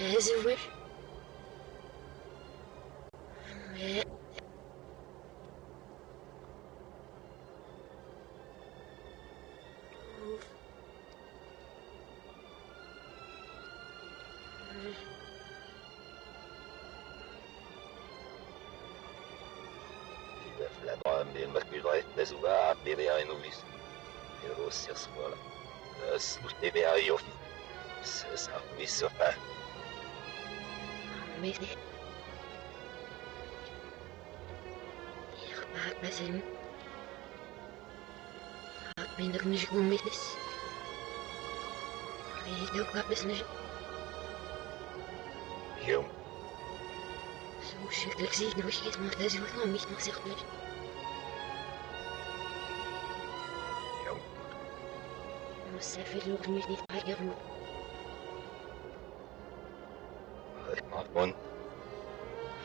أزور Flammen masculin besugar BBA novice. Eu se escola. As BBA eu. Se sa missa pa. مثل يخبعك مثلا بينك نجم مثلس يتوقع بس نجم يوم. سو شكلك زيد وش يسمع تازي وثمان يسمع سيخ نجم يوم. مسافر لوك مجني تبعي قبل معفون.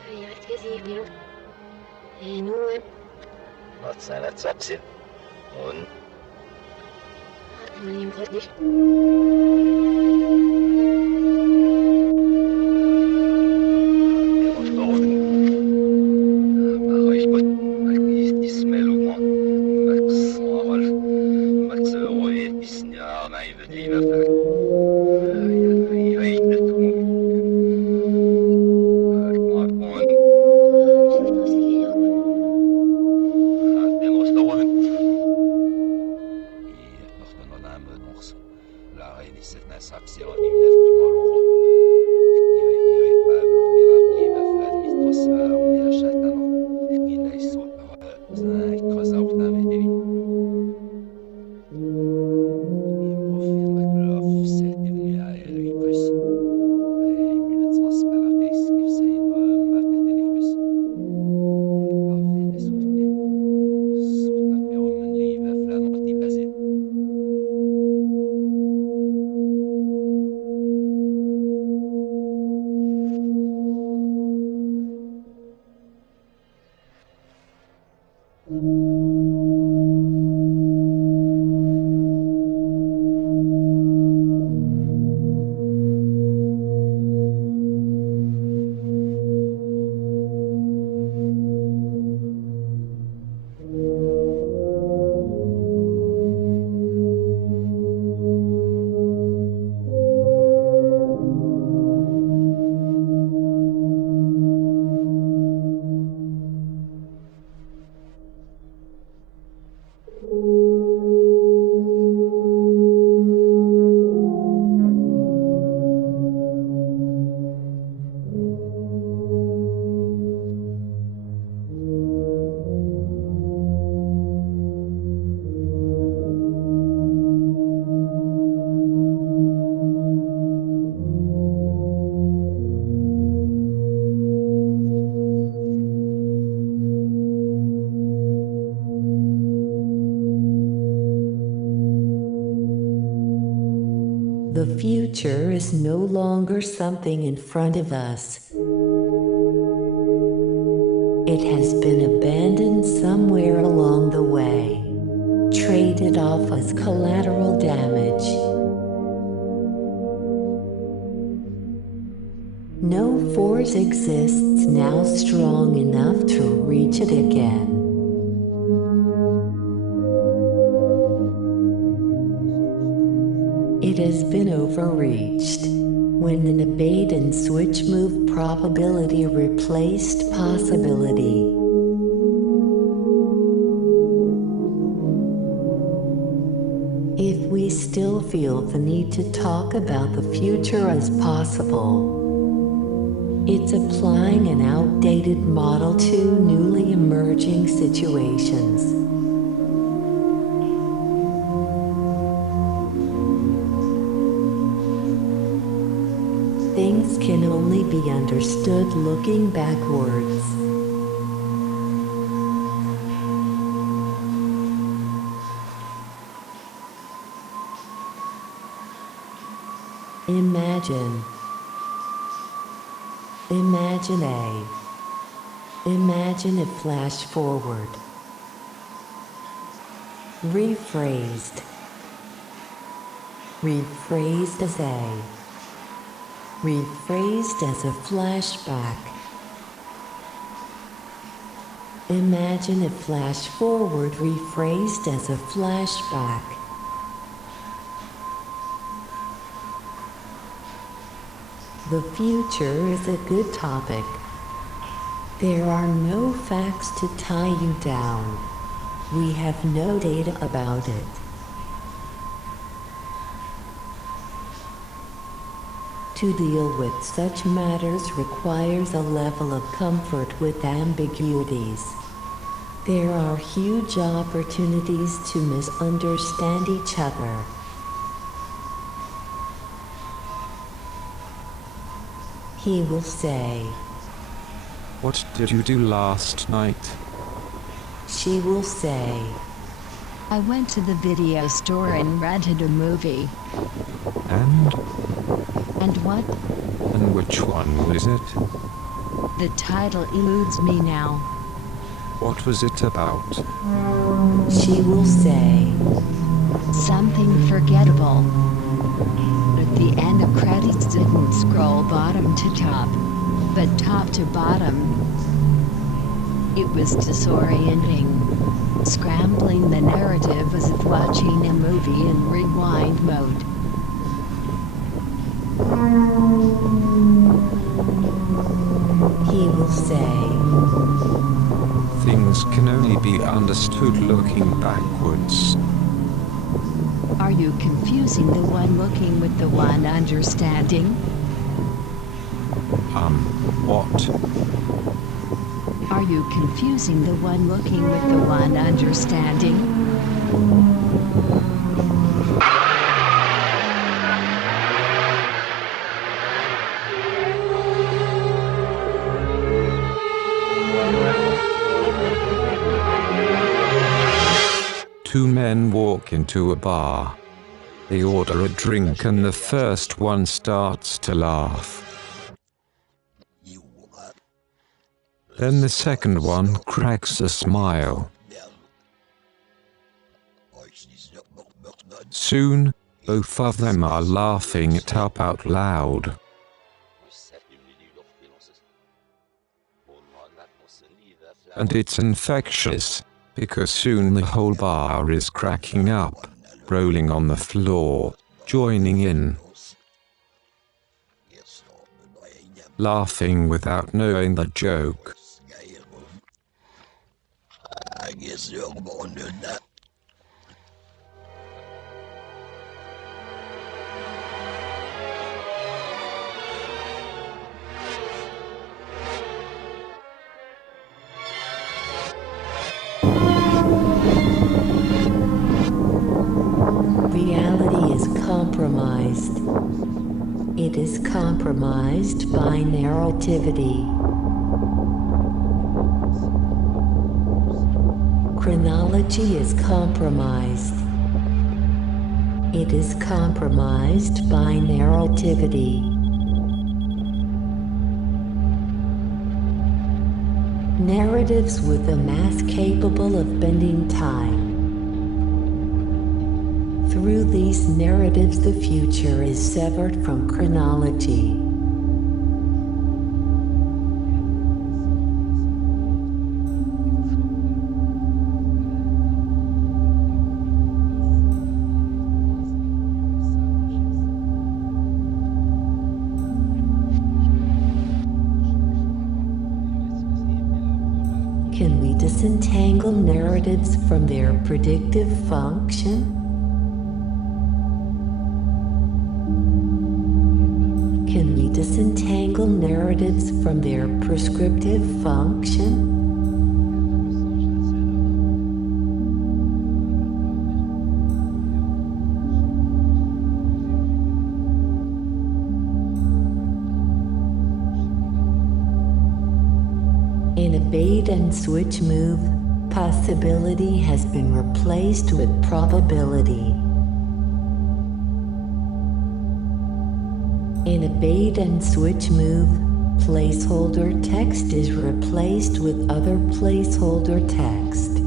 في عد كثير منه نوم ما تسانت سبسل. ون. ماني مغدش The future is no longer something in front of us. It has been abandoned somewhere along the way, traded off as collateral damage. No force exists now strong enough to reach it again. It has been overreached when an abate and switch move probability replaced possibility. If we still feel the need to talk about the future as possible, it's applying an outdated model to newly emerging situations. Things can only be understood looking backwards. Imagine. Imagine a. Imagine a flash forward. Rephrased. Rephrased as a. rephrased as a flashback. Imagine a flash forward rephrased as a flashback. The future is a good topic. There are no facts to tie you down. We have no data about it. To deal with such matters requires a level of comfort with ambiguities. There are huge opportunities to misunderstand each other. He will say, "What did you do last night?" She will say, I went to the video store and rented a movie. And And what? and which one was it? The title eludes me now. What was it about? she will say, Something forgettable. At the end of credits didn't scroll bottom to top, but top to bottom. It was disorienting. Scrambling the narrative as if watching a movie in rewind mode. he will say, Things can only be understood looking backwards. Are you confusing the one looking with the one understanding? What? Are you confusing the one looking with the one understanding? Two men walk into a bar. They order a drink and the first one starts to laugh. Then the second one cracks a smile. Soon, both of them are laughing it up out loud. And it's infectious, because soon the whole bar is cracking up, rolling on the floor, joining in, laughing without knowing the joke. reality is compromised. It is compromised by narrativity. Chronology is compromised. It is compromised by narrativity. Narratives with a mass capable of bending time. Through these narratives, the future is severed from chronology. Can we disentangle narratives from their predictive function? Can we disentangle narratives from their prescriptive function? In a bait and switch move, possibility has been replaced with probability. In a bait and switch move, placeholder text is replaced with other placeholder text.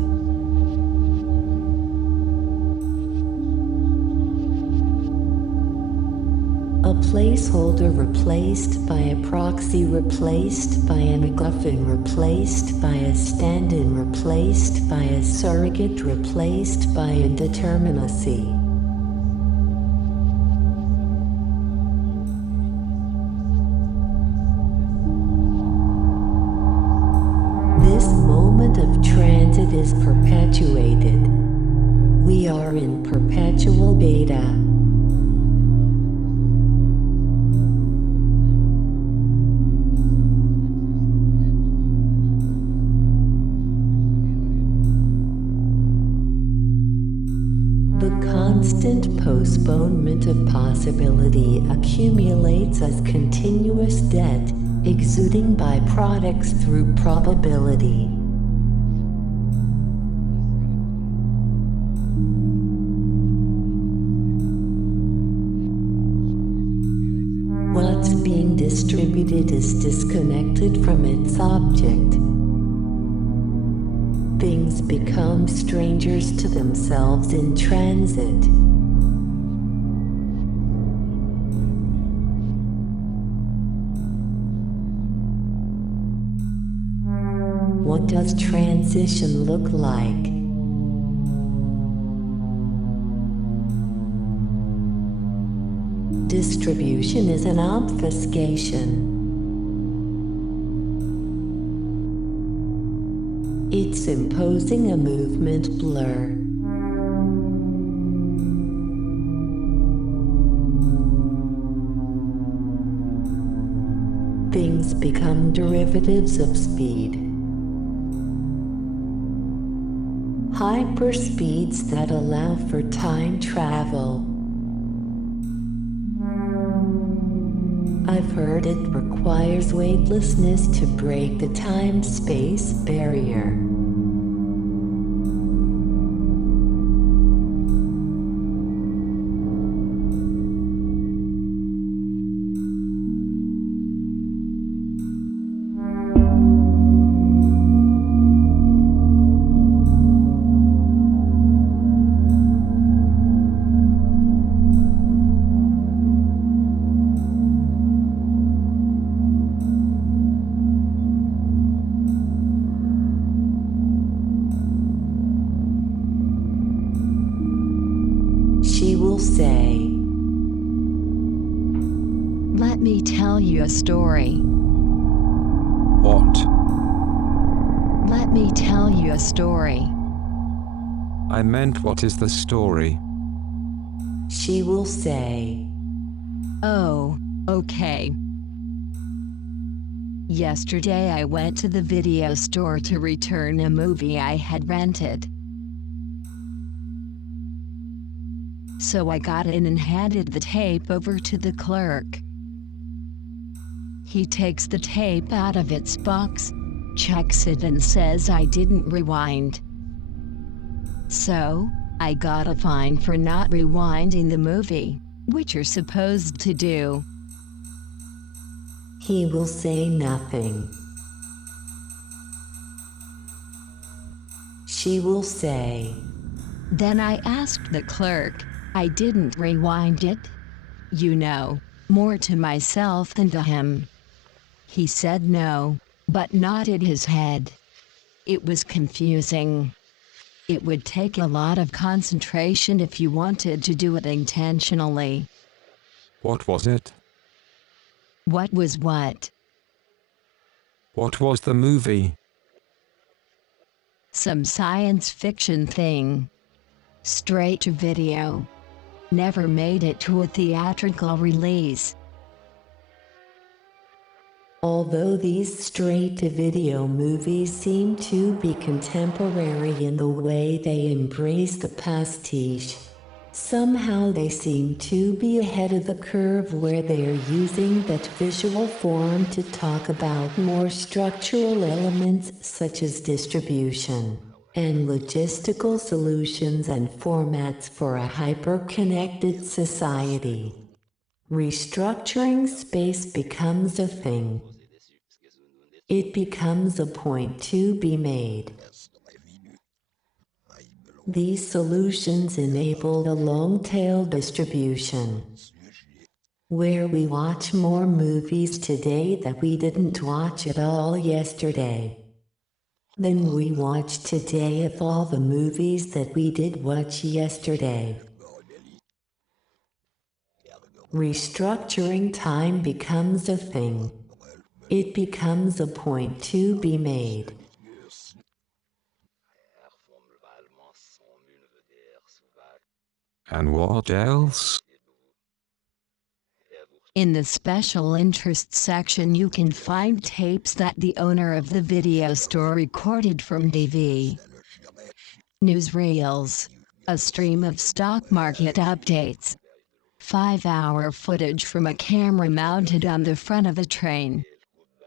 A placeholder replaced by a proxy replaced by a MacGuffin replaced by a stand-in replaced by a surrogate replaced by indeterminacy. This moment of transit is perpetuated. We are in perpetual beta. The constant postponement of possibility accumulates as continuous debt, exuding byproducts through probability. What's being distributed is disconnected from its object. Things become strangers to themselves in transit. What does transition look like? Distribution is an obfuscation. It's imposing a movement blur. Things become derivatives of speed. Hyperspeeds that allow for time travel. I've heard it requires weightlessness to break the time-space barrier. She will say, Let me tell you a story. What? Let me tell you a story. I meant, what is the story? she will say, Oh, okay. Yesterday I went to the video store to return a movie I had rented. So I got in and handed the tape over to the clerk. He takes the tape out of its box, checks it and says I didn't rewind. So, I got a fine for not rewinding the movie, which you're supposed to do. he will say nothing. She will say, Then I asked the clerk, I didn't rewind it. You know, more to myself than to him. He said no, but nodded his head. It was confusing. It would take a lot of concentration if you wanted to do it intentionally. What was it? What was what? What was the movie? Some science fiction thing. Straight to video. Never made it to a theatrical release. although these straight-to-video movies seem to be contemporary in the way they embrace the pastiche, somehow they seem to be ahead of the curve where they are using that visual form to talk about more structural elements such as distribution and logistical solutions and formats for a hyper-connected society. Restructuring space becomes a thing. It becomes a point to be made. These solutions enable a long-tail distribution. where we watch more movies today that we didn't watch at all yesterday. Then we watch today of all the movies that we did watch yesterday. Restructuring time becomes a thing. It becomes a point to be made. And what else? In the special interest section you can find tapes that the owner of the video store recorded from TV, newsreels, a stream of stock market updates, 5-hour footage from a camera mounted on the front of a train,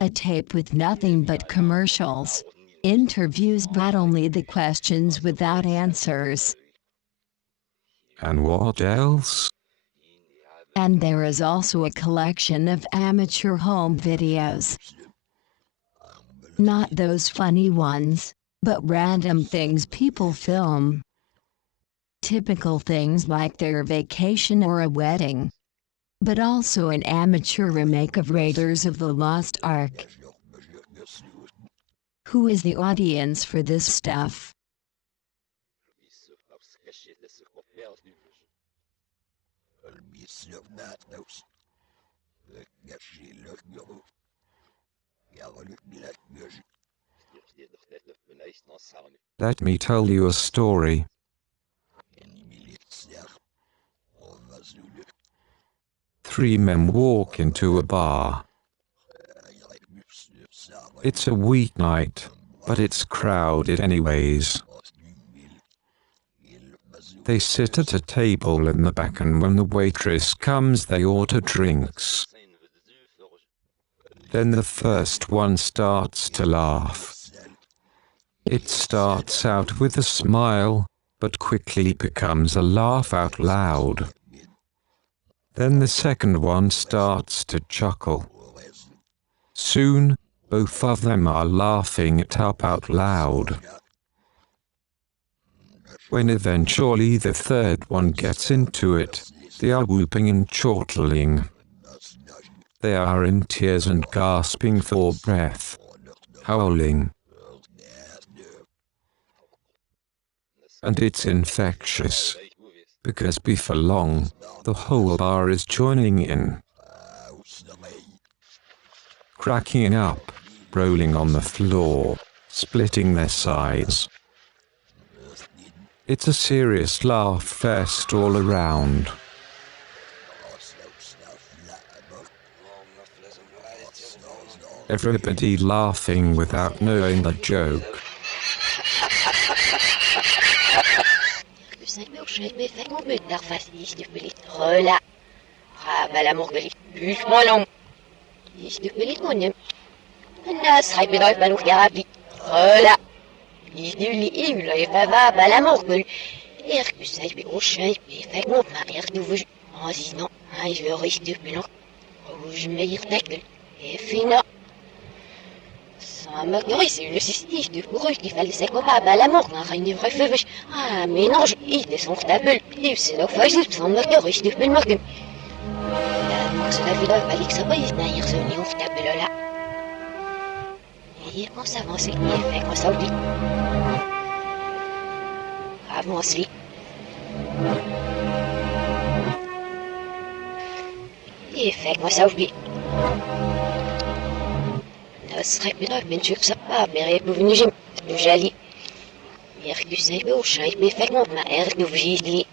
a tape with nothing but commercials, interviews but only the questions without answers. And what else? And there is also a collection of amateur home videos. Not those funny ones, but random things people film. Typical things like their vacation or a wedding. But also an amateur remake of Raiders of the Lost Ark. Who is the audience for this stuff? Let me tell you a story. Three men walk into a bar. It's a weeknight, but it's crowded anyways. They sit at a table in the back, and when the waitress comes they order drinks. Then the first one starts to laugh. It starts out with a smile, but quickly becomes a laugh out loud. Then the second one starts to chuckle. Soon, both of them are laughing it up out loud. When eventually the third one gets into it, they are whooping and chortling. They are in tears and gasping for breath, howling. And it's infectious, because before long, the whole bar is joining in. Cracking up, rolling on the floor, splitting their sides. It's a serious laugh fest all around. Everybody laughing without knowing the joke. C'est le cystique de courage qui fallait s'accompagner à la mort dans un vrai feu. Ah, mélange, il descend table, et c'est la fois juste sans marqueur, et je te peux marquer. La mort, c'est la vie d'un palais que ça va, il n'a zone ouf table là. Et on s'avance, il fait qu'on s'oublie. Avance-lui. Il fait qu'on s'oublie. Srepina benchuk sa bere buvnijim dujali Merkusay be ushay be fekmo ma du vjidli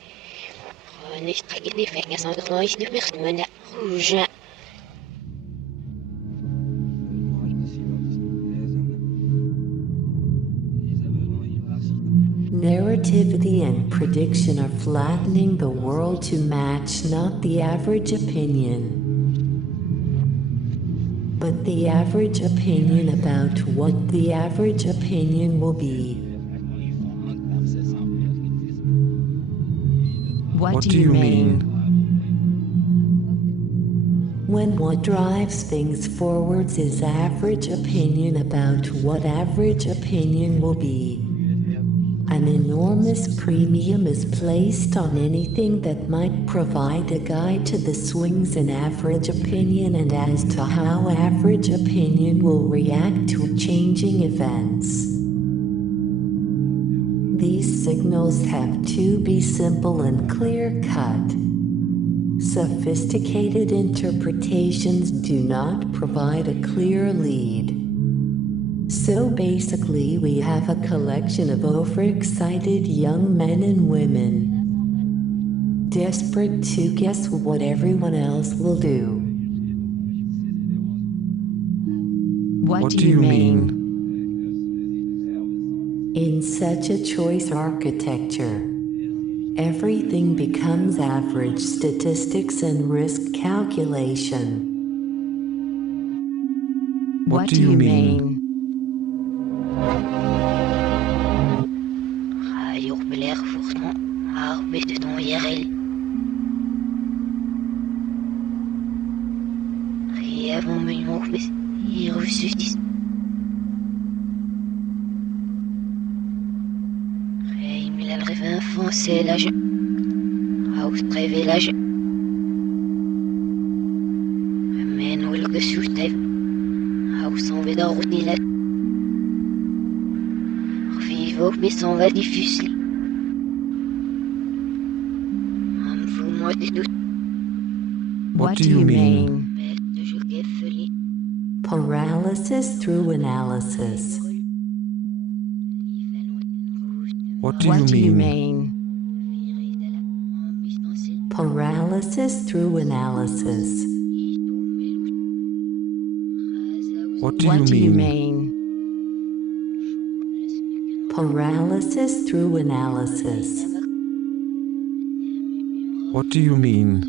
Nis trakit fek na sant nois du mertmena rouge Narrativity and prediction are flattening the world to match not the average opinion, but the average opinion about what the average opinion will be. What do you mean? When what drives things forwards is average opinion about what average opinion will be. An enormous premium is placed on anything that might provide a guide to the swings in average opinion and as to how average opinion will react to changing events. These signals have to be simple and clear-cut. Sophisticated interpretations do not provide a clear lead. So basically, we have a collection of overexcited young men and women, desperate to guess what everyone else will do. What do you mean? In such a choice architecture, everything becomes average statistics and risk calculation. What do you mean? Jordbelair voortman, arbeidet dan IRL. Geven mijn hoofdbis, hier of zuchtis. Geen milal revin foncé l'âge. House révélage. Men welke zoetijf. House en weder route ni la. Vive bis on va diffuser. What do you mean? Paralysis through analysis. What do you mean? Paralysis through analysis. What do you mean? Paralysis through analysis. What do you mean?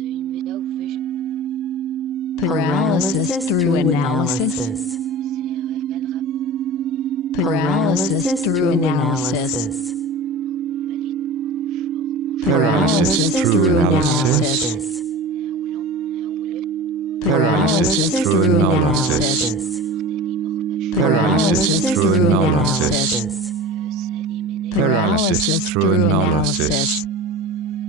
Paralysis through analysis. Paralysis through analysis. Paralysis through analysis. Paralysis through analysis. Paralysis through analysis. Paralysis through analysis.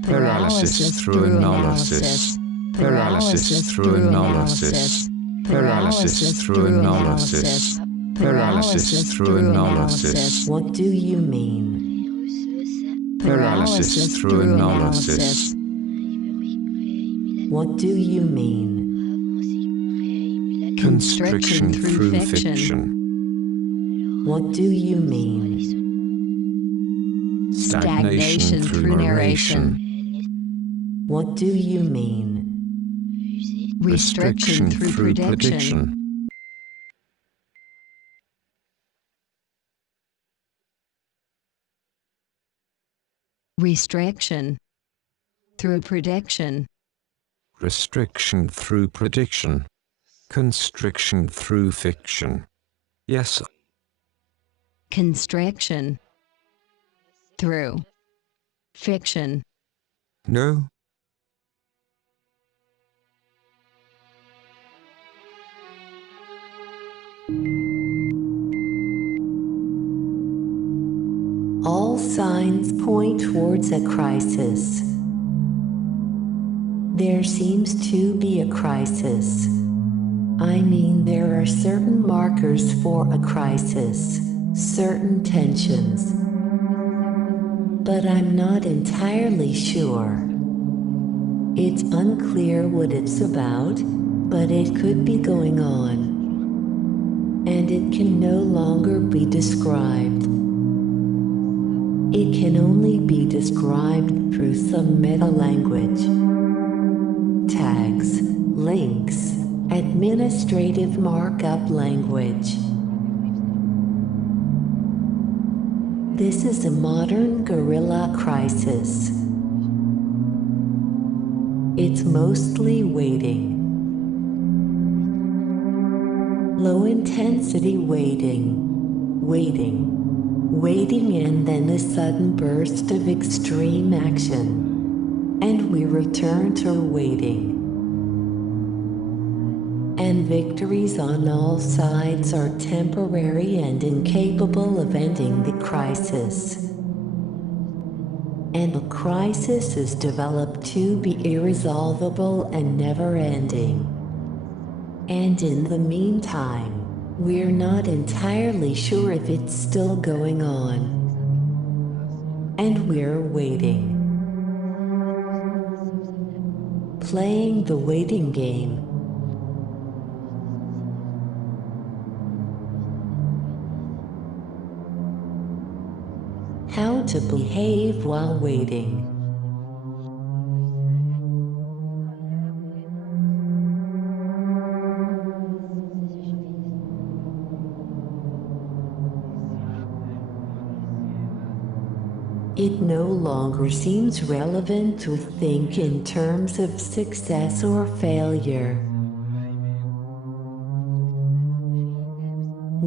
Paralysis through analysis. Paralysis through analysis. Paralysis through analysis. Paralysis through analysis. What do you mean? Paralysis through analysis. What do you mean? Constriction through fiction. What do you mean? Stagnation through narration. What do you mean? Restriction through prediction. Restriction through prediction. Restriction through prediction. Constriction through fiction. Yes. Constriction through fiction. No. All signs point towards a crisis. There seems to be a crisis. I mean, there are certain markers for a crisis, certain tensions. But I'm not entirely sure. It's unclear what it's about, but it could be going on. And it can no longer be described. It can only be described through some meta-language. Tags, links, administrative markup language. This is a modern guerrilla crisis. It's mostly waiting. Low-intensity waiting. Waiting and then a sudden burst of extreme action. And we return to waiting. And victories on all sides are temporary and incapable of ending the crisis. and the crisis is developed to be irresolvable and never-ending. And in the meantime, we're not entirely sure if it's still going on. And we're waiting. Playing the waiting game. How to behave while waiting. It no longer seems relevant to think in terms of success or failure.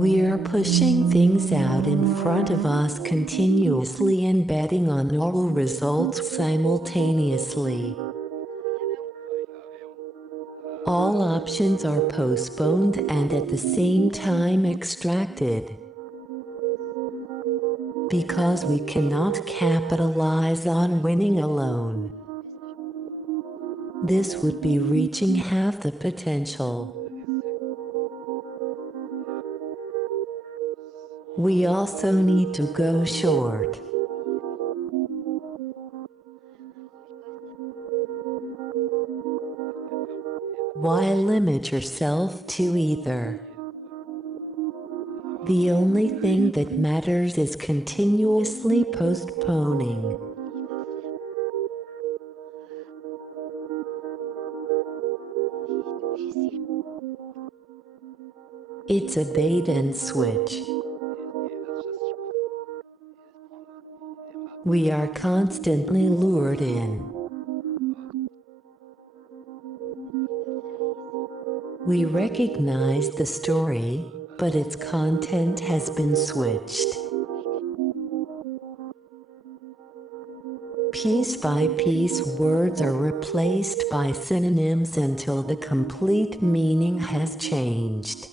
We're pushing things out in front of us continuously and betting on all results simultaneously. All options are postponed and at the same time extracted. Because we cannot capitalize on winning alone. This would be reaching half the potential. We also need to go short. Why limit yourself to either? The only thing that matters is continuously postponing. It's a bait and switch. We are constantly lured in. We recognize the story, but its content has been switched. Piece by piece, words are replaced by synonyms until the complete meaning has changed.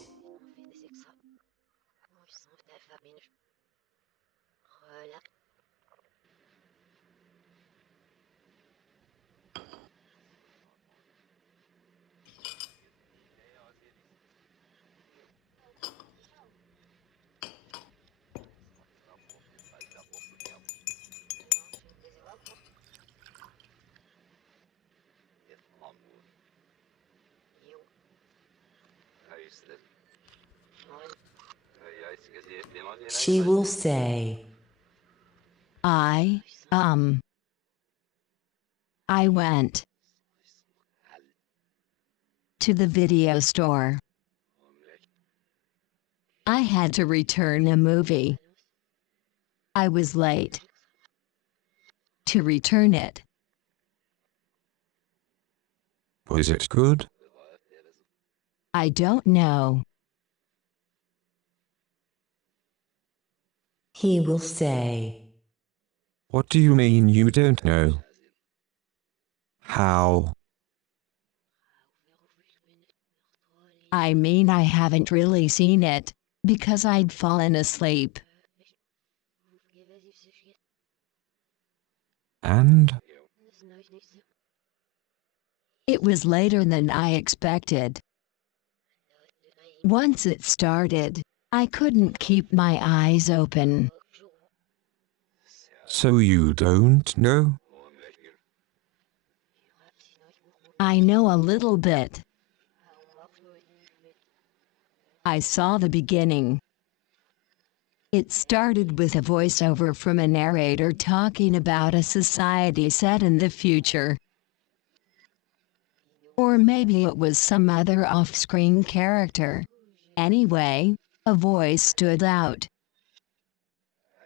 She will say, I went to the video store. I had to return a movie. I was late to return it. Was it good? I don't know. he will say, What do you mean you don't know? How? I mean, I haven't really seen it, because I'd fallen asleep. And? It was later than I expected. Once it started, I couldn't keep my eyes open. So you don't know? I know a little bit. I saw the beginning. It started with a voiceover from a narrator talking about a society set in the future. Or maybe it was some other off-screen character. Anyway, a voice stood out.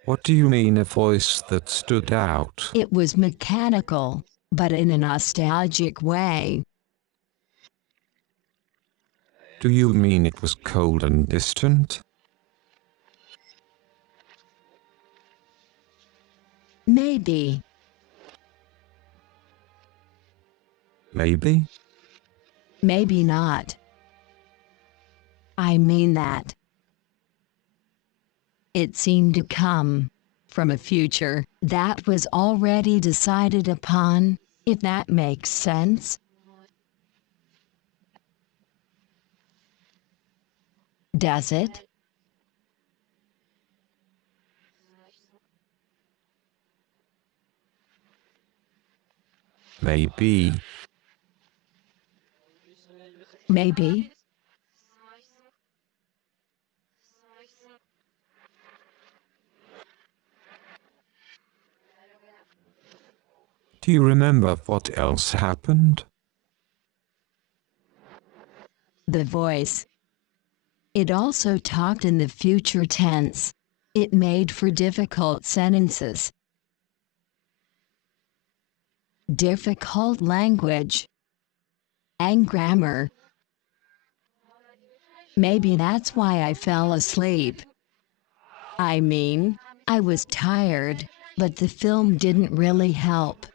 What do you mean a voice that stood out? It was mechanical, but in a nostalgic way. Do you mean it was cold and distant? Maybe. Maybe? Maybe not. I mean that. It seemed to come from a future that was already decided upon, if that makes sense. Does it? Maybe. Maybe. Do you remember what else happened? The voice. It also talked in the future tense. It made for difficult sentences. Difficult language. And grammar. Maybe that's why I fell asleep. I mean, I was tired, but the film didn't really help.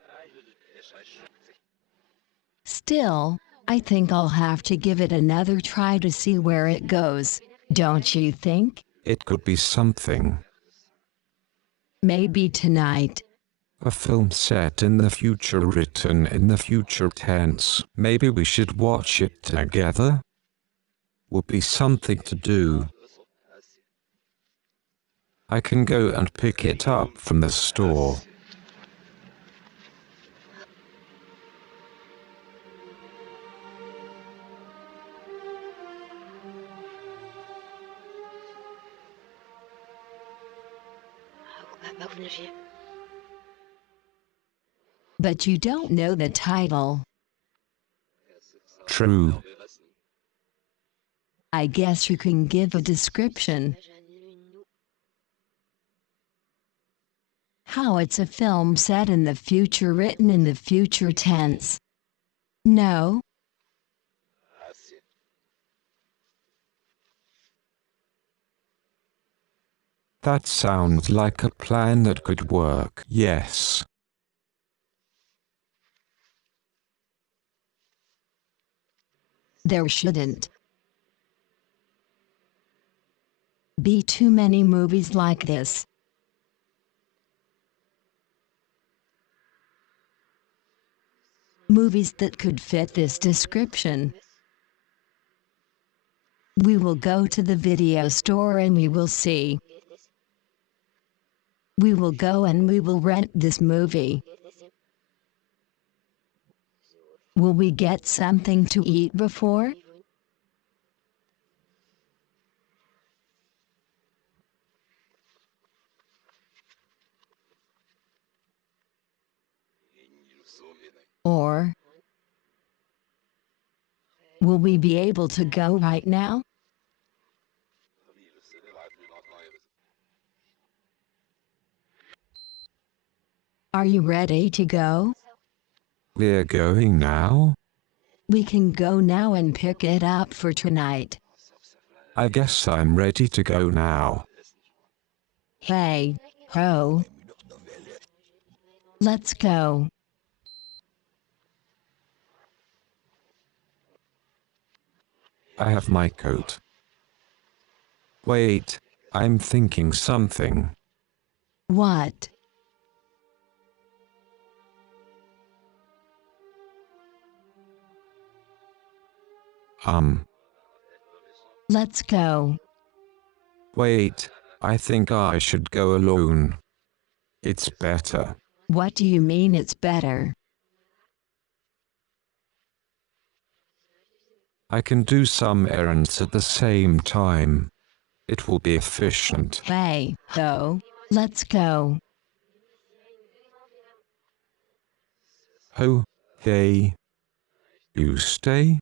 Still, I think I'll have to give it another try to see where it goes, don't you think? It could be something. Maybe tonight. A film set in the future written in the future tense. Maybe we should watch it together? Would be something to do. I can go and pick it up from the store. But you don't know the title. True. I guess you can give a description. How it's a film set in the future written in the future tense. No? That sounds like a plan that could work. Yes. There shouldn't be too many movies like this. Movies that could fit this description. We will go to the video store and we will see. We will go and we will rent this movie. Will we get something to eat before? Or will we be able to go right now? Are you ready to go? We're going now? We can go now and pick it up for tonight. I guess I'm ready to go now. Hey, ho. Let's go. I have my coat. Wait, I'm thinking something. What? Let's go. Wait, I think I should go alone. It's better. What do you mean it's better? I can do some errands at the same time. It will be efficient. Hey, ho. Let's go. Oh, hey. You stay?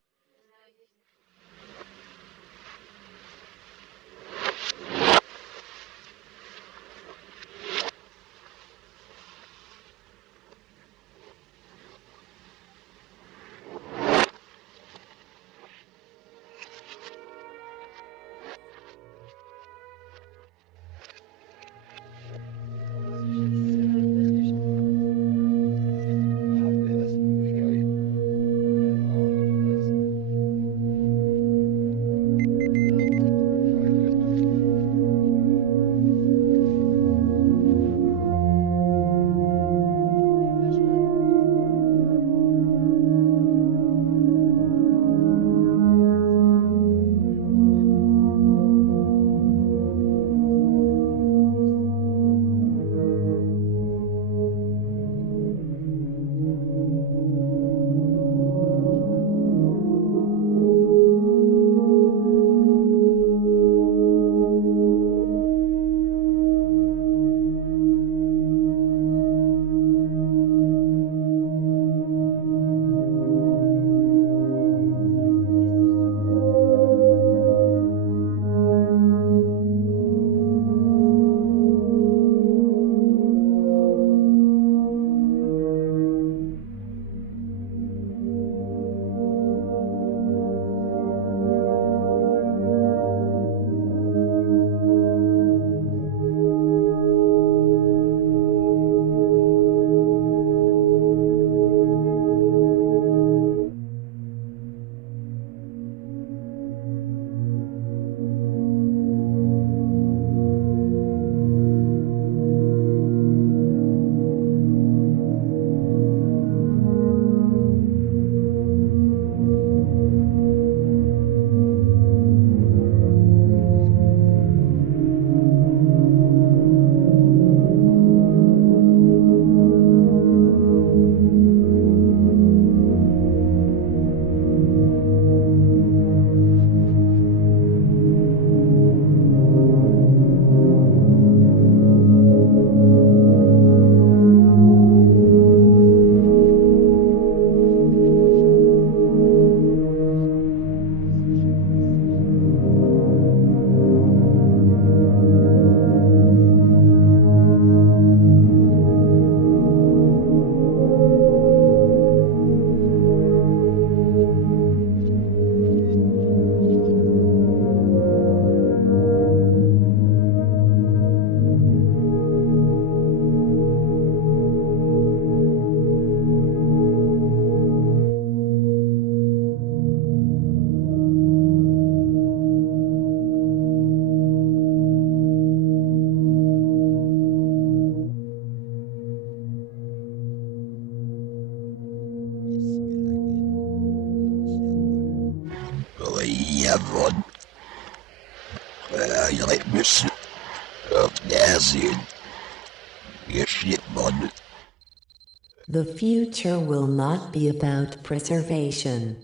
The future will not be about preservation,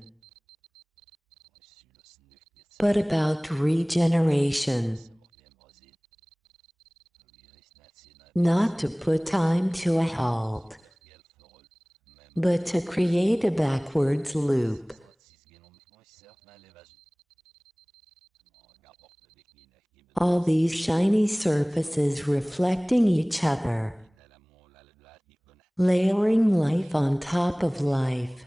but about regeneration. Not to put time to a halt, but to create a backwards loop. All these shiny surfaces reflecting each other, layering life on top of life,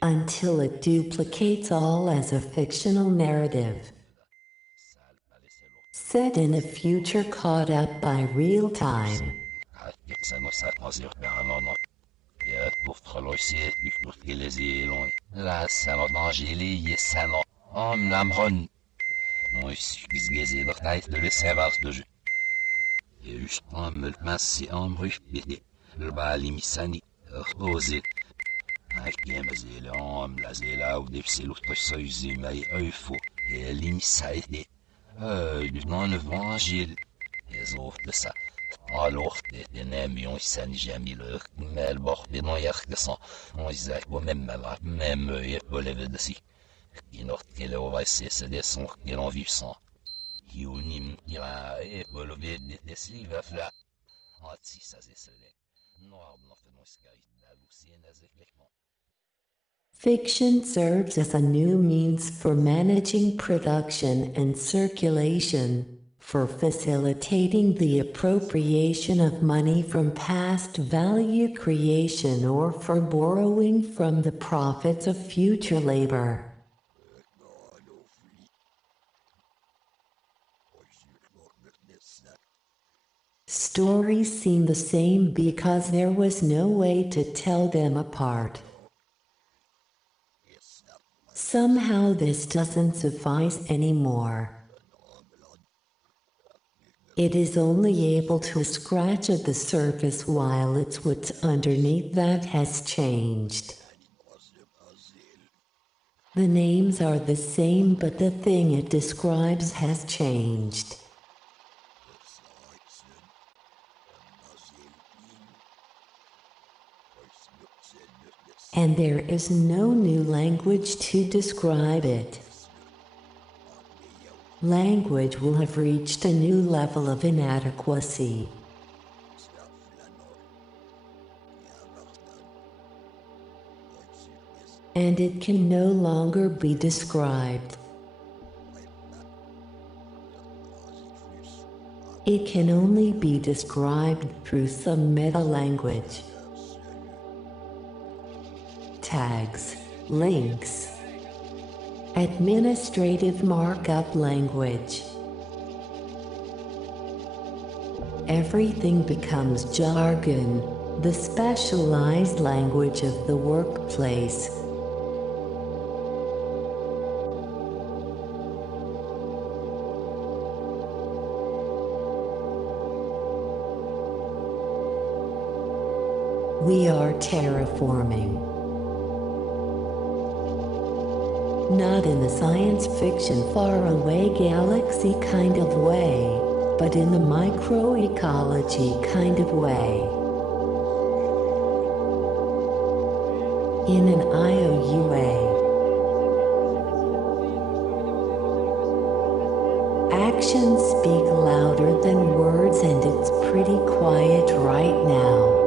until it duplicates all as a fictional narrative, set in a future caught up by real time. Fiction serves as a new means for managing production and circulation, for facilitating the appropriation of money from past value creation, or for borrowing from the profits of future labor. Stories seem the same because there was no way to tell them apart. Somehow this doesn't suffice anymore. It is only able to scratch at the surface, while it's what's underneath that has changed. The names are the same, but the thing it describes has changed. And there is no new language to describe it. Language will have reached a new level of inadequacy. And it can no longer be described. It can only be described through some meta-language. Tags, links, administrative markup language. Everything becomes jargon, the specialized language of the workplace. We are terraforming. Not in the science fiction faraway galaxy kind of way, but in the microecology kind of way. In an IOUA. Actions speak louder than words, and it's pretty quiet right now.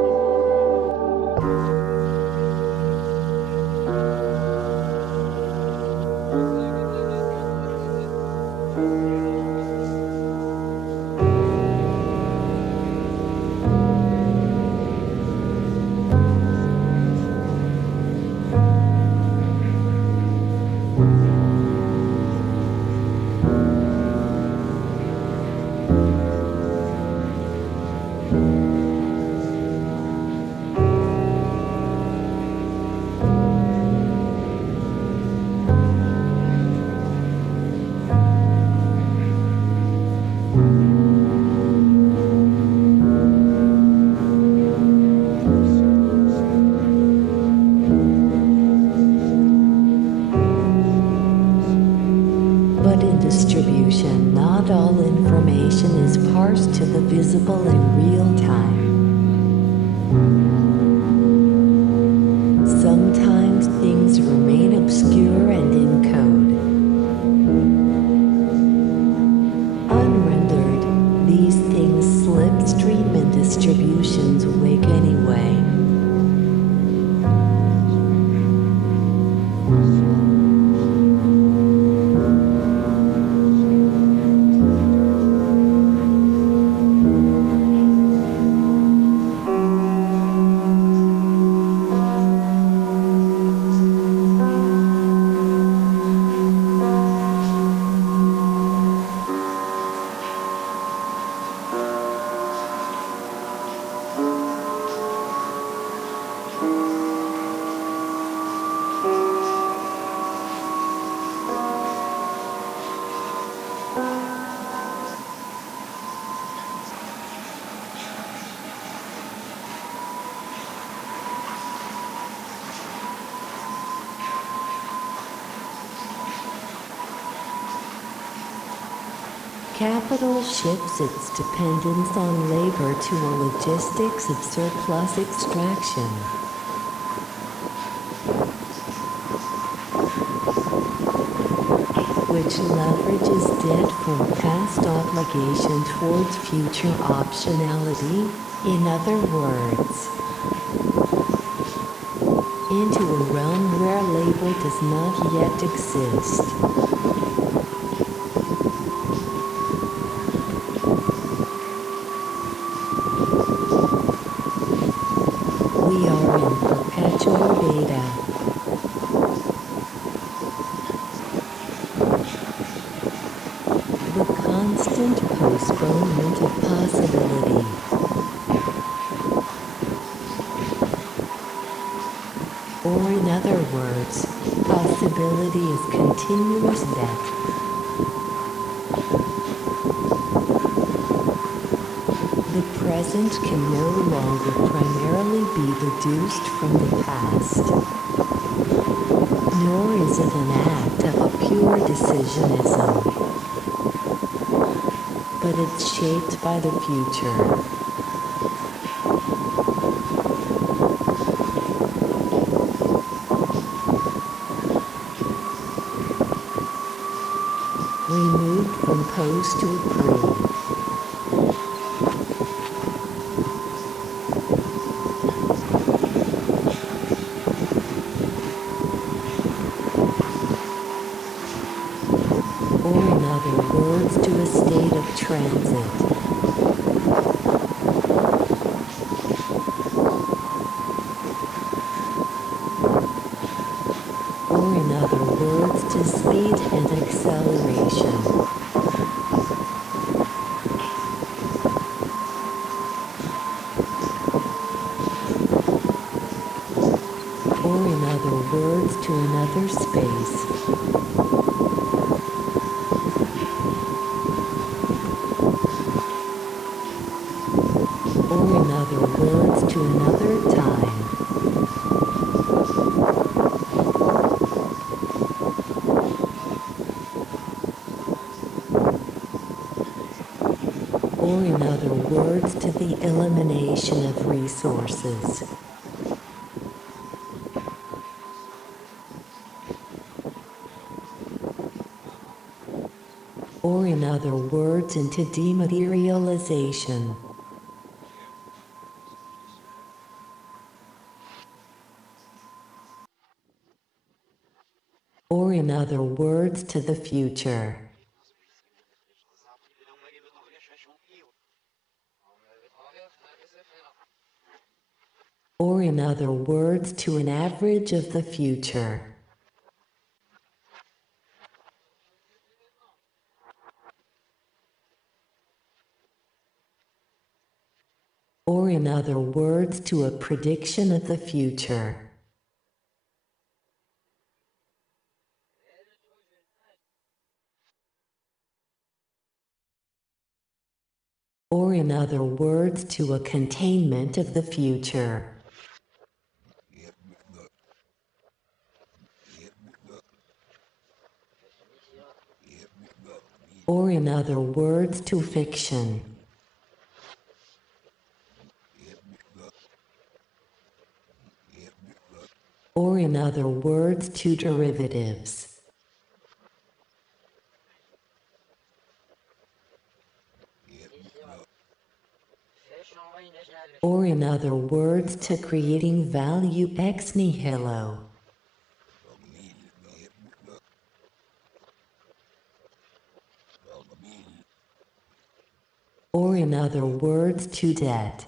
But in distribution, not all information is parsed to the visible in real time. Sometimes things remain obscure and in code. Unrendered, these things slipstream and distributions wake anyway. Capital shifts its dependence on labor to a logistics of surplus extraction. Which leverages debt from past obligation towards future optionality, in other words, into a realm where labor does not yet exist. We are in perpetual beta. The constant postponement of possibility. Or in other words, possibility is continuous bet. The present can no longer primarily be deduced from the past. Nor is it an act of a pure decisionism. But it's shaped by the future. We moved from pose to pre. Or in other words, to a state of transit. Or in other words, to speed and acceleration. Or in other words, to another space. Or in other words, to another time. Or in other words, to the elimination of resources. Or in other words, into dematerialization. Or in other words, to the future. Or in other words, to an average of the future. Or in other words, to a prediction of the future. Or in other words, to a containment of the future. Or in other words, to fiction. Or in other words, to derivatives. Or in other words, to creating value ex nihilo. Or in other words, to debt.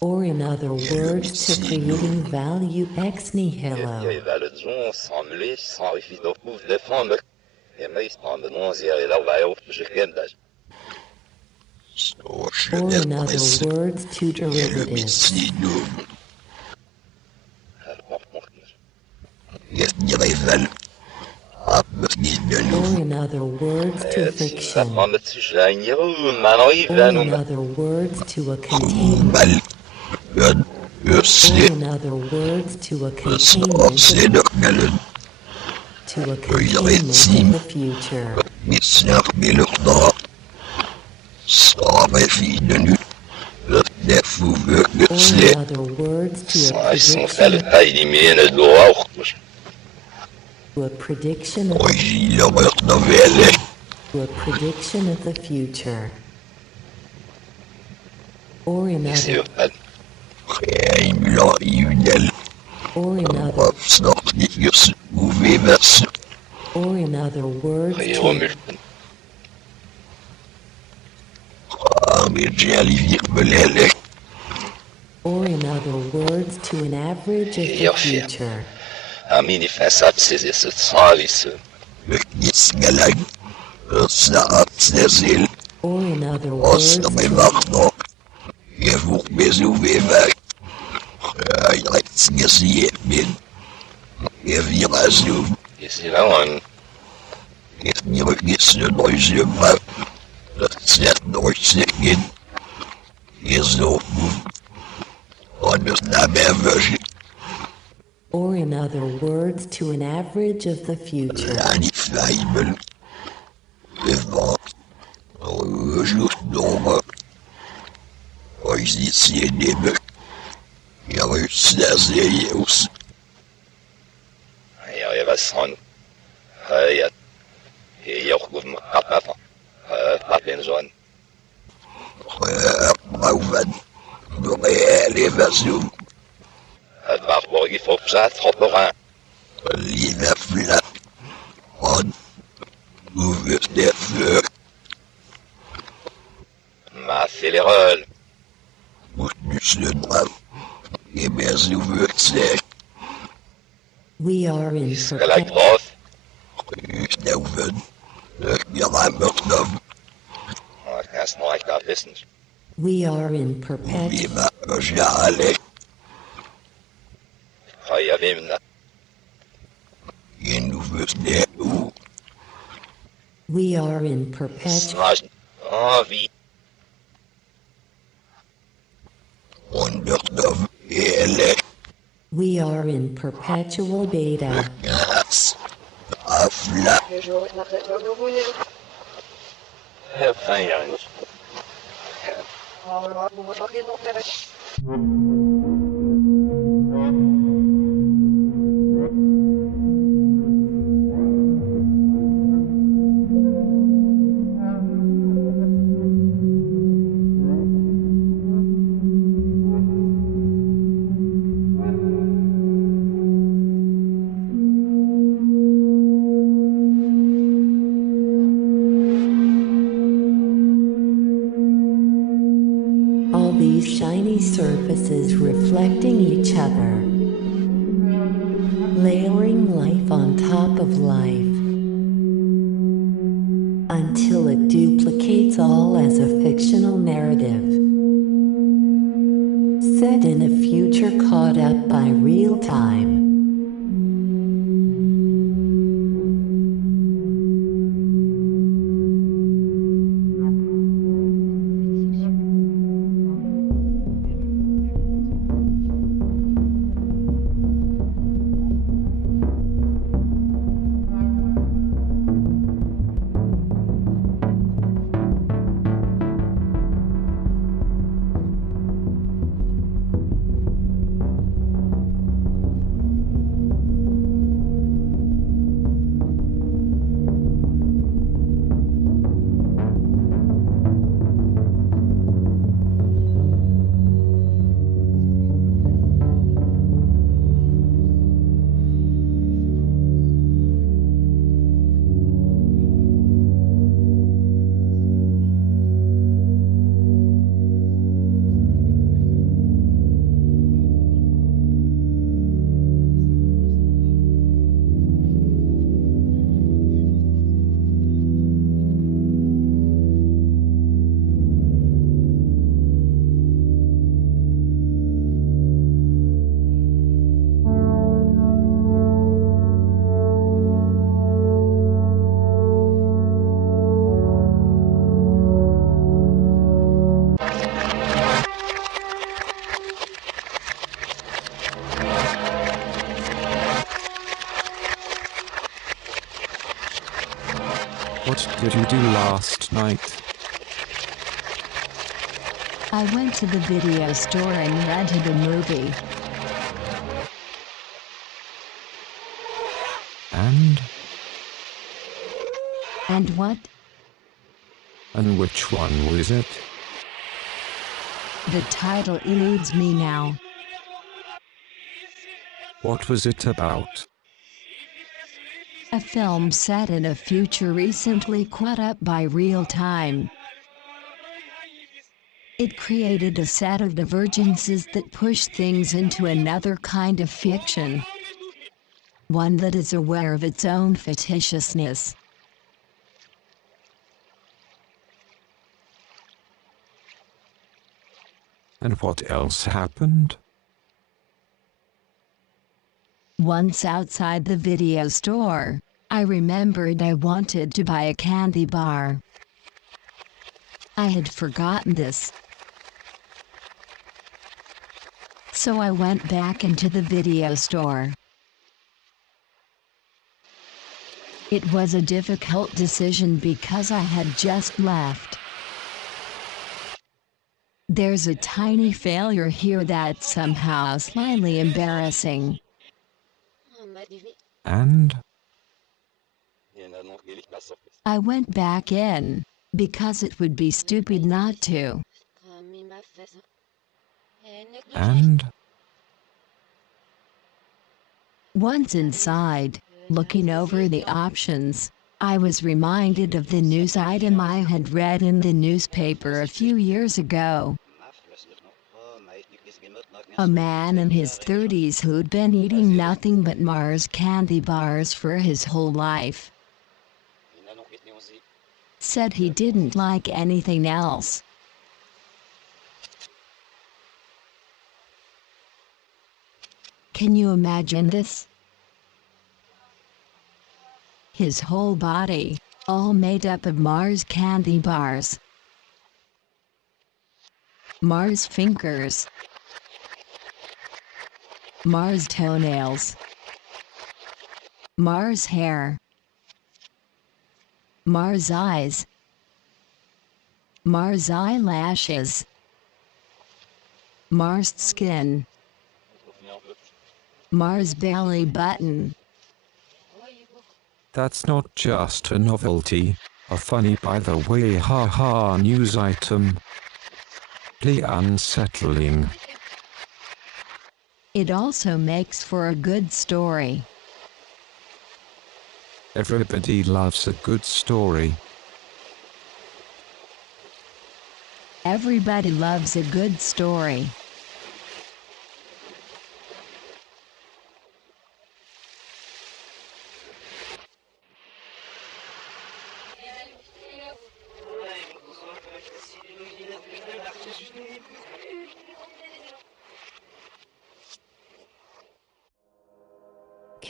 Or in other words, to creating value ex nihilo. Or in other words, to derivatives. Or in other words, to fiction. Or in other words, to a containment. Or in other words, to a containment. To a containment in the future. Or in other words, to a prediction of the future. Or in other words, to an average of the future. Or in other words, or in other words, to an average of the future. We are in perpetual beta. All these shiny surfaces reflecting each other. top of life until it duplicates all as a fictional narrative set in a future caught up by real time. What did you do last night? I went to the video store and rented a movie. And? And what? And which one was it? The title eludes me now. What was it about? A film set in a future recently caught up by real time. It created a set of divergences that push things into another kind of fiction. One that is aware of its own fictitiousness. And what else happened? Once outside the video store, I remembered I wanted to buy a candy bar. I had forgotten this. So I went back into the video store. It was a difficult decision because I had just left. There's a tiny failure here that's somehow slightly embarrassing. And? I went back in, because it would be stupid not to. And? Once inside, looking over the options, I was reminded of the news item I had read in the newspaper a few years ago. A man in his 30s who'd been eating nothing but Mars candy bars for his whole life said he didn't like anything else. Can you imagine this? His whole body, all made up of Mars candy bars. Mars fingers. Mars toenails. Mars hair. Mars eyes. Mars eyelashes. Mars skin. Mars belly button. That's not just a novelty, a funny by the way ha-ha news item. Really unsettling. It also makes for a good story. Everybody loves a good story. Everybody loves a good story.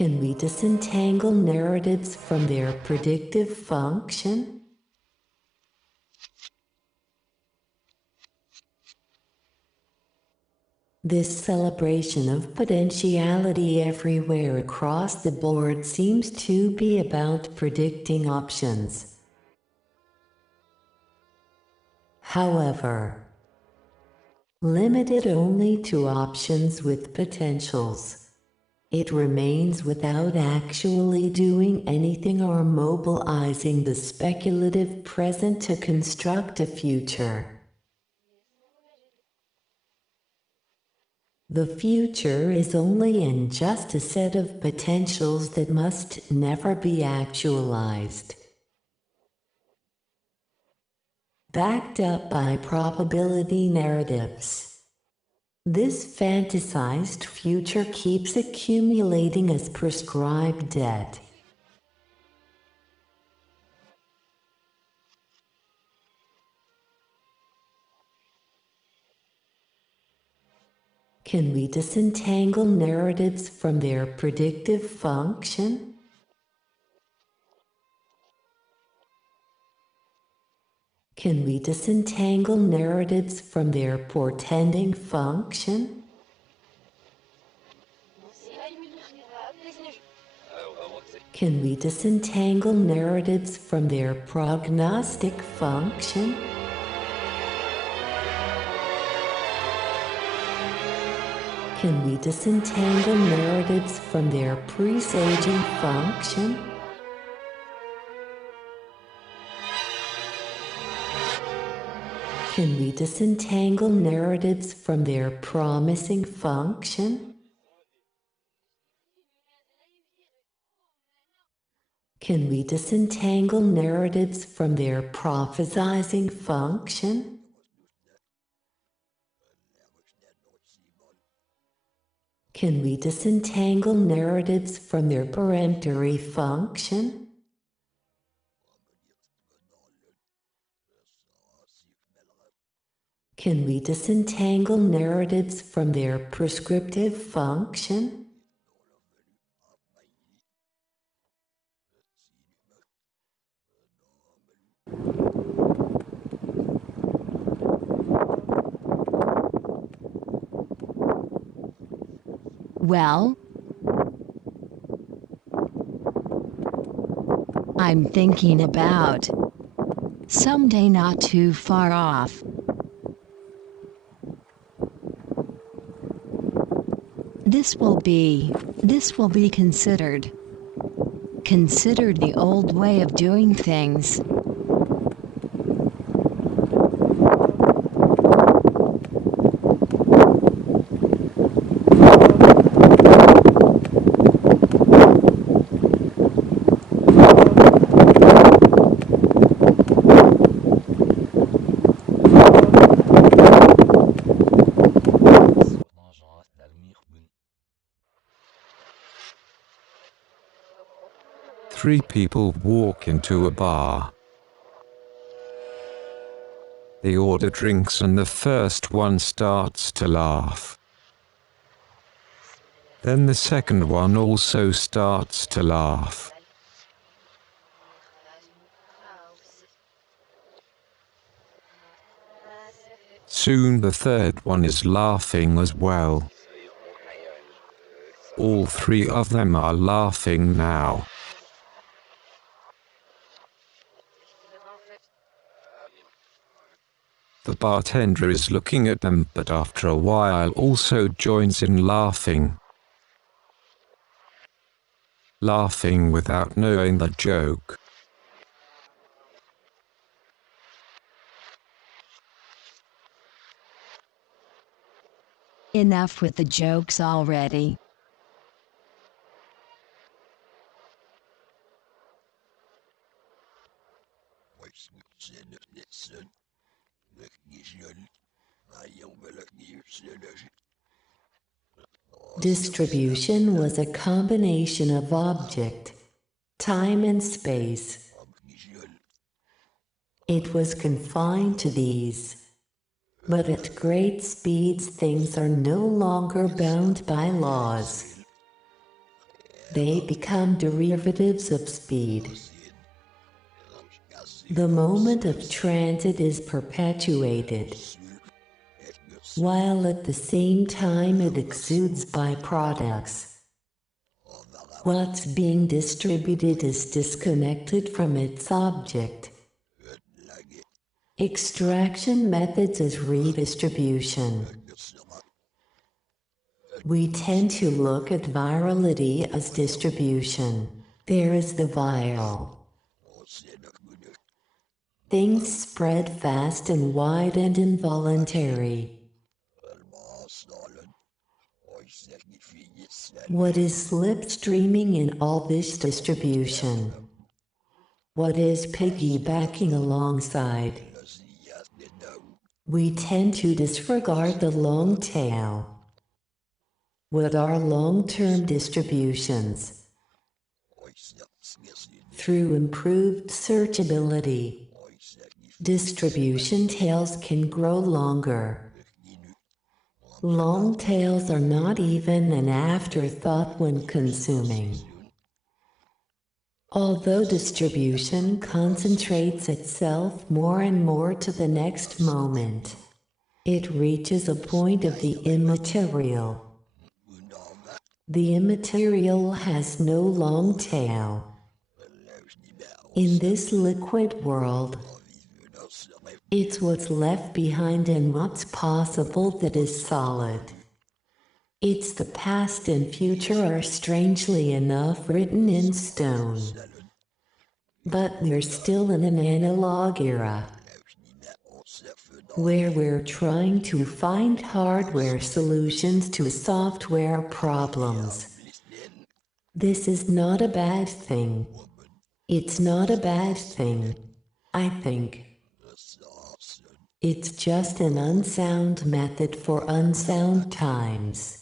Can we disentangle narratives from their predictive function? This celebration of potentiality everywhere across the board seems to be about predicting options. However, limited only to options with potentials, it remains without actually doing anything or mobilizing the speculative present to construct a future. The future is only in just a set of potentials that must never be actualized. Backed up by probability narratives, this fantasized future keeps accumulating as prescribed debt. Can we disentangle narratives from their predictive function? Can we disentangle narratives from their portending function? Can we disentangle narratives from their prognostic function? Can we disentangle narratives from their presaging function? Can we disentangle narratives from their promising function? Can we disentangle narratives from their prophesizing function? Can we disentangle narratives from their peremptory function? Can we disentangle narratives from their prescriptive function? Well, I'm thinking about someday not too far off. This will be considered the old way of doing things. Three people walk into a bar. They order drinks and the first one starts to laugh. Then the second one also starts to laugh. Soon the third one is laughing as well. All three of them are laughing now. The bartender is looking at them, but after a while also joins in laughing. Laughing without knowing the joke. Enough with the jokes already. Distribution was a combination of object, time and space. It was confined to these. But at great speeds things are no longer bound by laws. They become derivatives of speed. The moment of transit is perpetuated, while at the same time it exudes byproducts. What's being distributed is disconnected from its object. Extraction methods is redistribution. We tend to look at virality as distribution. There is the viral. Things spread fast and wide and involuntary. What is slipstreaming in all this distribution? What is piggybacking alongside? We tend to disregard the long tail. What are long-term distributions? Through improved searchability, distribution tails can grow longer. Long tails are not even an afterthought when consuming. Although distribution concentrates itself more and more to the next moment, it reaches a point of the immaterial. The immaterial has no long tail. In this liquid world, it's what's left behind and what's possible that is solid. It's the past and future are strangely enough written in stone. But we're still in an analog era, where we're trying to find hardware solutions to software problems. This is not a bad thing. It's not a bad thing, I think. It's just an unsound method for unsound times.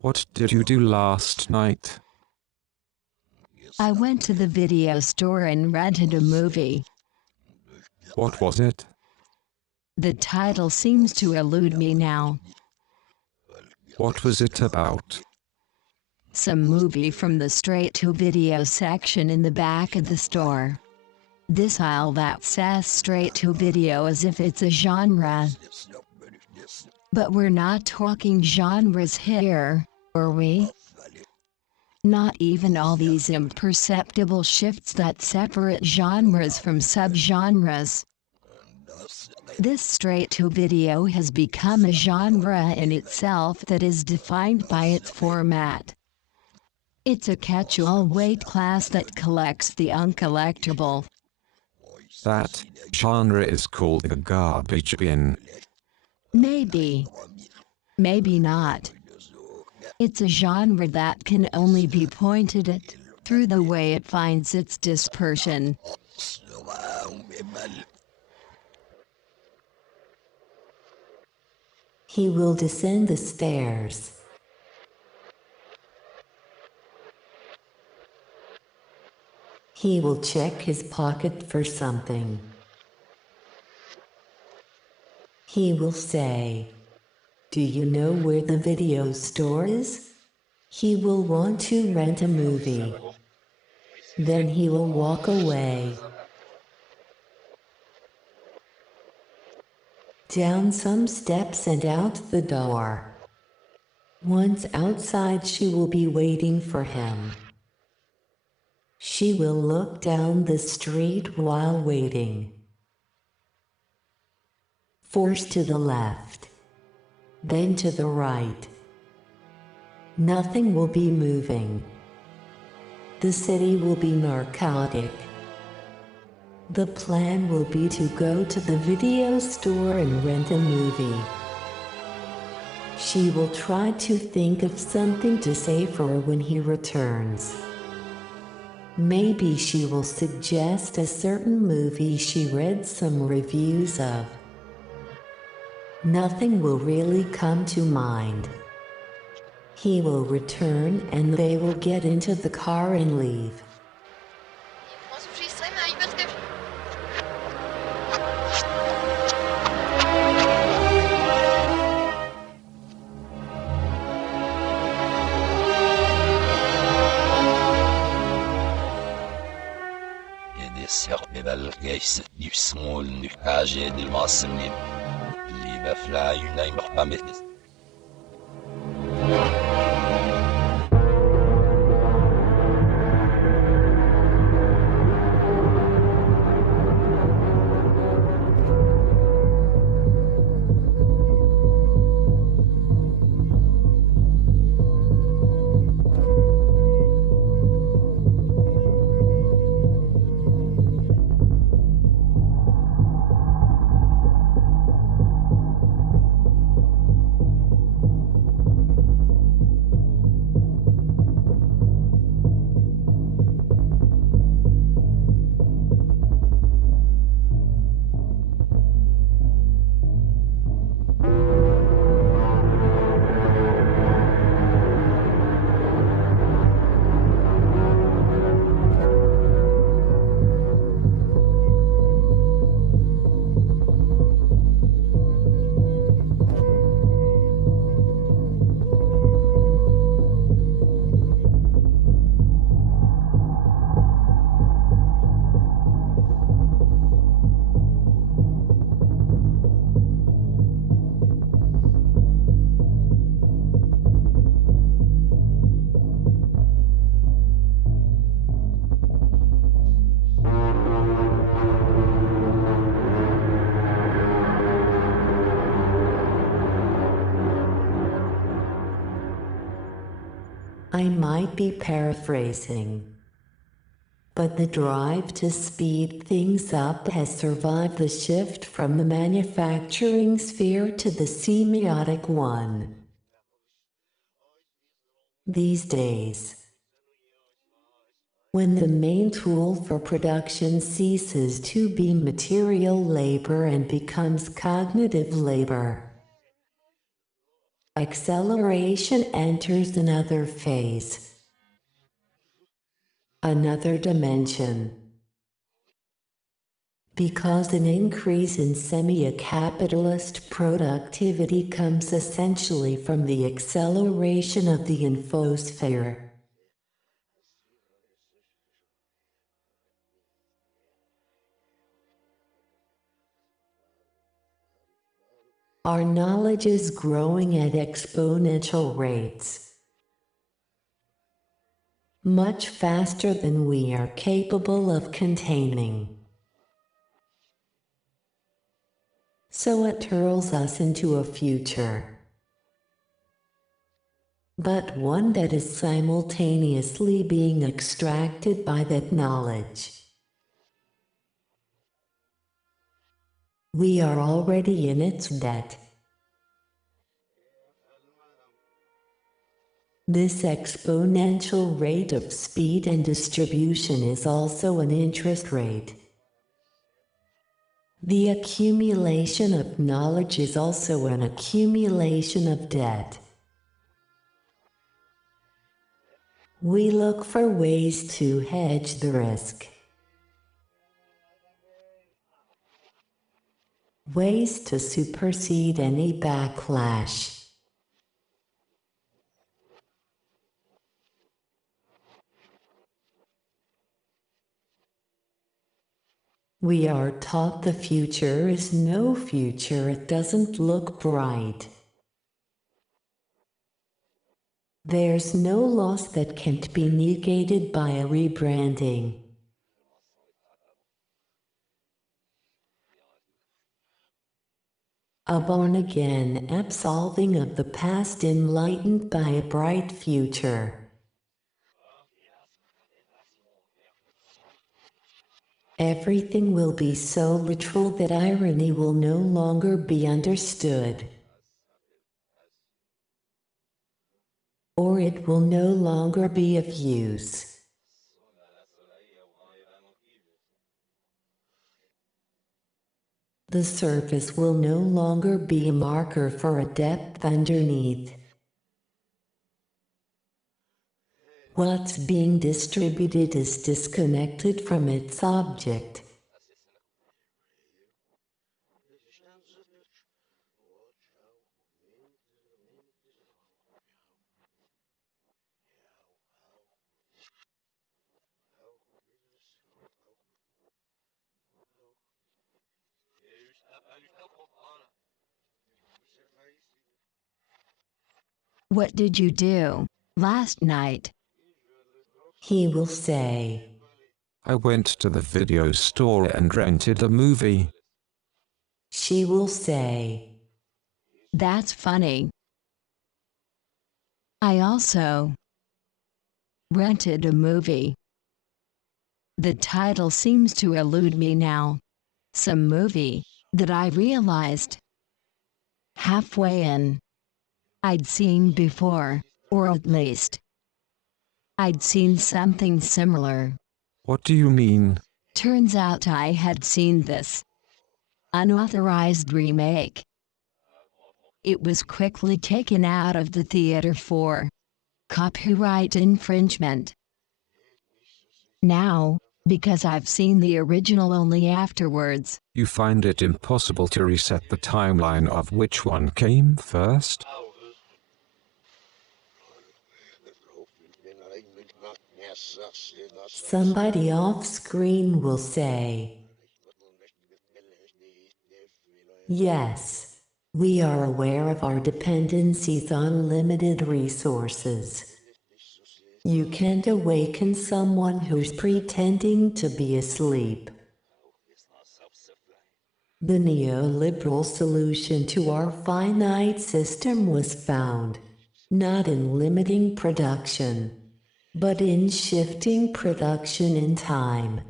What did you do last night? I went to the video store and rented a movie. What was it? The title seems to elude me now. What was it about? Some movie from the straight-to-video section in the back of the store. This aisle that says straight-to-video as if it's a genre. But we're not talking genres here, are we? Not even all these imperceptible shifts that separate genres from subgenres. This straight-to-video has become a genre in itself that is defined by its format. It's a catch-all weight class that collects the uncollectible. That genre is called the garbage bin. Maybe. Maybe not. It's a genre that can only be pointed at through the way it finds its dispersion. He will descend the stairs. He will check his pocket for something. He will say, "Do you know where the video store is?" He will want to rent a movie. Then he will walk away. Down some steps and out the door. Once outside, she will be waiting for him. She will look down the street while waiting. First to the left, then to the right. Nothing will be moving. The city will be narcotic. The plan will be to go to the video store and rent a movie. She will try to think of something to say for when he returns. Maybe she will suggest a certain movie she read some reviews of. Nothing will really come to mind. He will return and they will get into the car and leave. Geist du small nu age de massemlib. Liebe fly unaimer pametis. I might be paraphrasing, but the drive to speed things up has survived the shift from the manufacturing sphere to the semiotic one. These days, when the main tool for production ceases to be material labor and becomes cognitive labor, acceleration enters another phase, another dimension. Because an increase in semi-capitalist productivity comes essentially from the acceleration of the infosphere. Our knowledge is growing at exponential rates, much faster than we are capable of containing. So it hurls us into a future, but one that is simultaneously being extracted by that knowledge. We are already in its debt. This exponential rate of speed and distribution is also an interest rate. The accumulation of knowledge is also an accumulation of debt. We look for ways to hedge the risk, ways to supersede any backlash. We are taught the future is no future, it doesn't look bright. There's no loss that can't be negated by a rebranding. A born-again absolving of the past enlightened by a bright future. Everything will be so literal that irony will no longer be understood. Or it will no longer be of use. The surface will no longer be a marker for a depth underneath. What's being distributed is disconnected from its object. What did you do last night? He will say, I went to the video store and rented a movie. she will say, That's funny. I also rented a movie. The title seems to elude me now. Some movie that I realized halfway in I'd seen before, or at least I'd seen something similar. What do you mean? Turns out I had seen this unauthorized remake. It was quickly taken out of the theater for copyright infringement. Now, because I've seen the original only afterwards, You find it impossible to reset the timeline of which one came first? somebody off screen will say, yes, we are aware of our dependencies on limited resources. You can't awaken someone who's pretending to be asleep. The neoliberal solution to our finite system was found, not in limiting production, but in shifting production in time.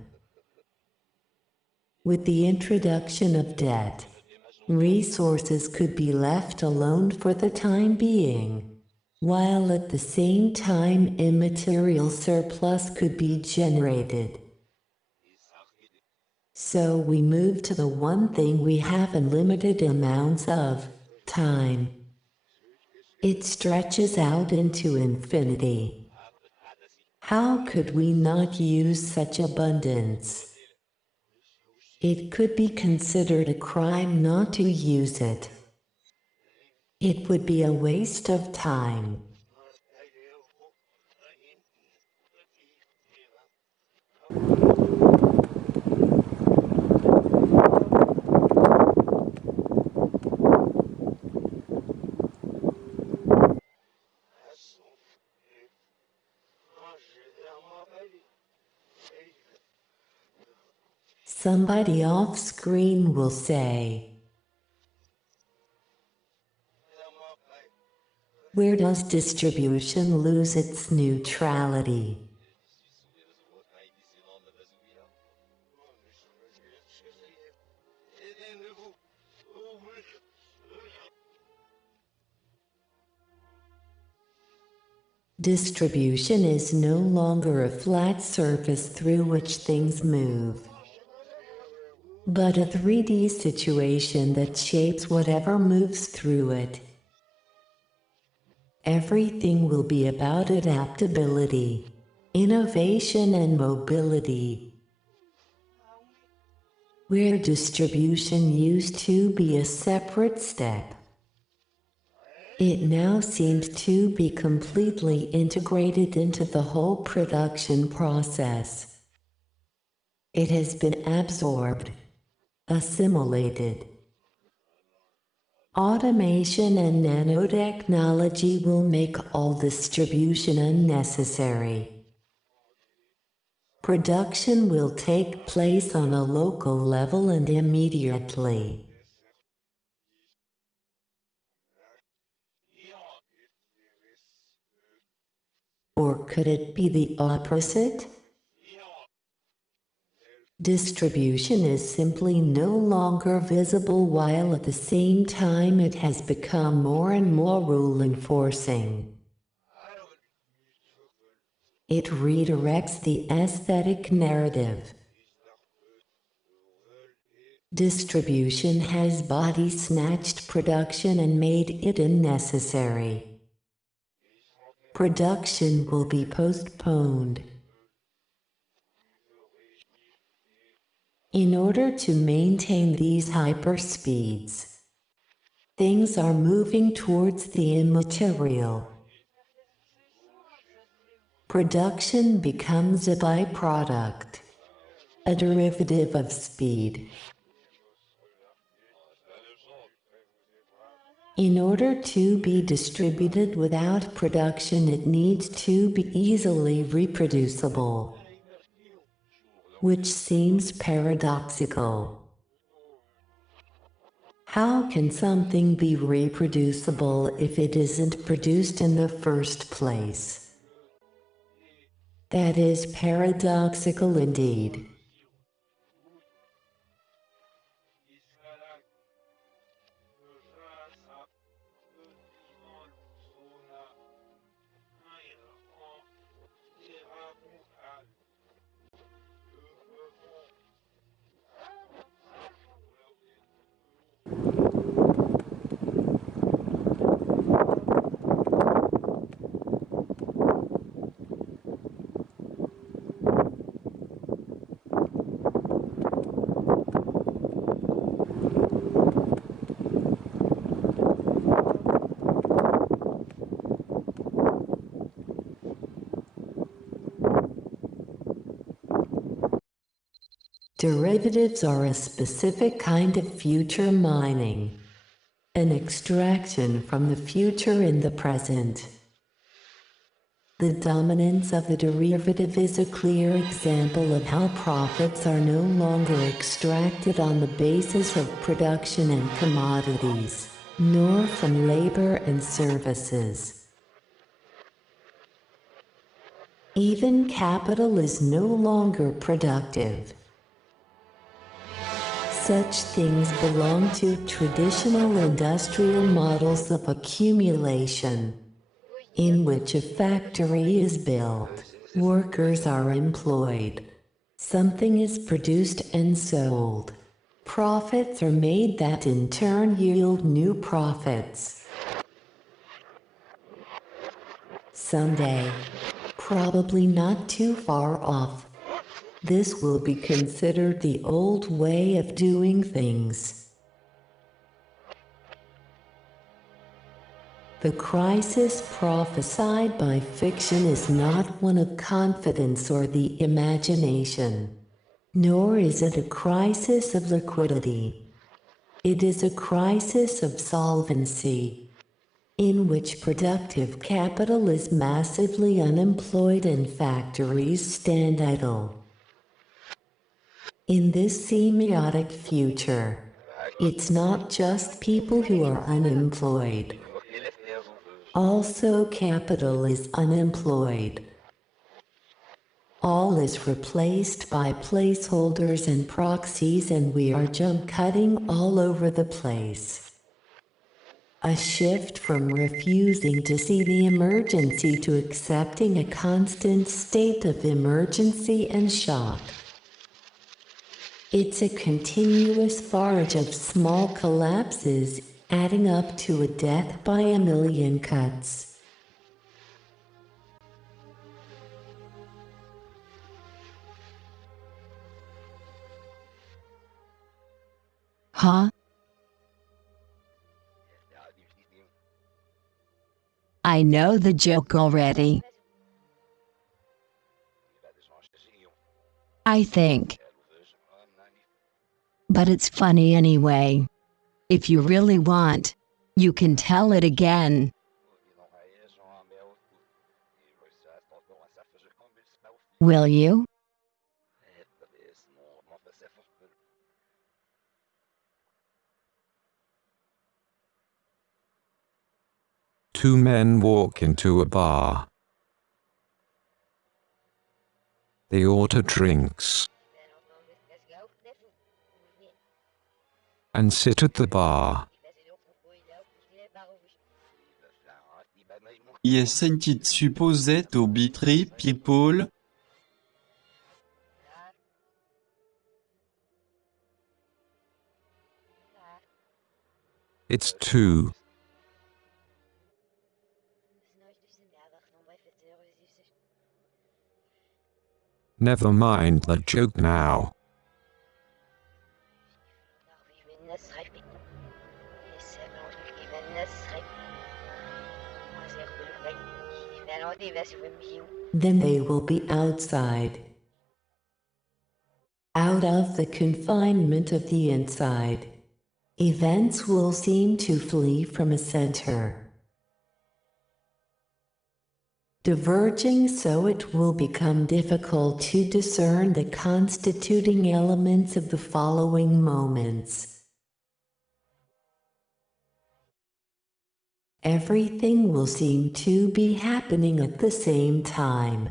With the introduction of debt, resources could be left alone for the time being, while at the same time immaterial surplus could be generated. So we move to the one thing we have unlimited amounts of, time. It stretches out into infinity. How could we not use such abundance? It could be considered a crime not to use it. It would be a waste of time. Somebody off screen will say, where does distribution lose its neutrality? Distribution is no longer a flat surface through which things move, but a 3D situation that shapes whatever moves through it. Everything will be about adaptability, innovation and mobility. Where distribution used to be a separate step, it now seems to be completely integrated into the whole production process. It has been absorbed, assimilated. Automation and nanotechnology will make all distribution unnecessary. Production will take place on a local level and immediately. Or could it be the opposite? Distribution is simply no longer visible while at the same time it has become more and more rule-enforcing. It redirects the aesthetic narrative. Distribution has body-snatched production and made it unnecessary. Production will be postponed. In order to maintain these hyperspeeds, things are moving towards the immaterial. Production becomes a byproduct, a derivative of speed. In order to be distributed without production, it needs to be easily reproducible, which seems paradoxical. How can something be reproducible if it isn't produced in the first place? That is paradoxical indeed. Derivatives are a specific kind of future mining, an extraction from the future in the present. The dominance of the derivative is a clear example of how profits are no longer extracted on the basis of production and commodities, nor from labor and services. Even capital is no longer productive. Such things belong to traditional industrial models of accumulation, in which a factory is built, workers are employed, something is produced and sold. Profits are made that in turn yield new profits. Someday, probably not too far off, this will be considered the old way of doing things. The crisis prophesied by fiction is not one of confidence or the imagination, nor is it a crisis of liquidity. It is a crisis of solvency, in which productive capital is massively unemployed and factories stand idle. In this semiotic future, it's not just people who are unemployed. Also, capital is unemployed. All is replaced by placeholders and proxies, and we are jump cutting all over the place. A shift from refusing to see the emergency to accepting a constant state of emergency and shock. It's a continuous barrage of small collapses, adding up to a death by a million cuts. Huh? I know the joke already. I think. But it's funny anyway. If you really want, you can tell it again. Will you? Two men walk into a bar. They order drinks and sit at the bar. Je sentit supposet obitri people. It's two. Never mind the joke now. Then they will be outside, out of the confinement of the inside, Events will seem to flee from a center, diverging so it will become difficult to discern the constituting elements of the following moments. Everything will seem to be happening at the same time,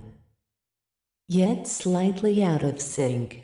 yet slightly out of sync.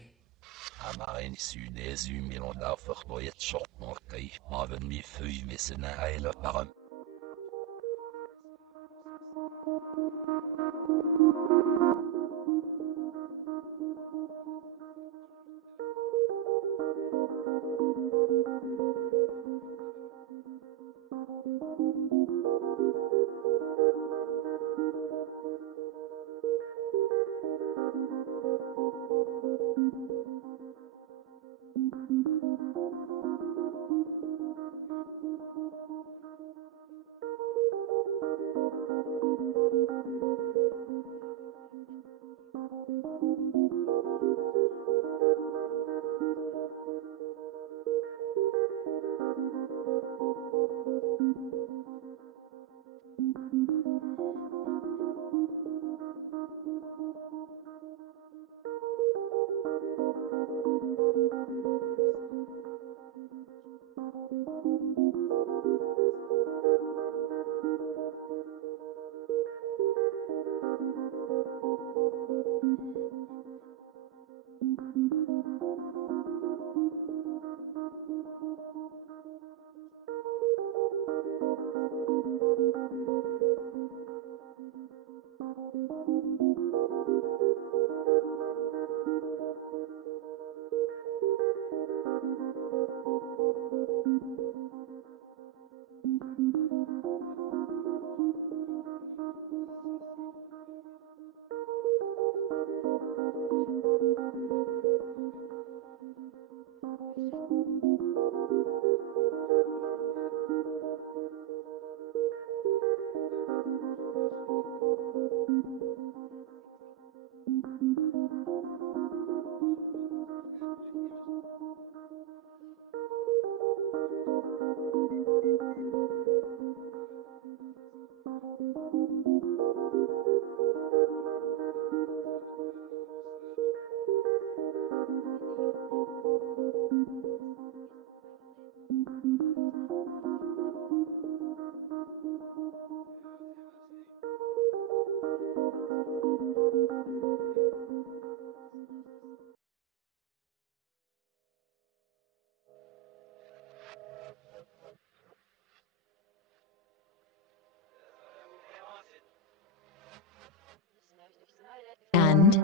And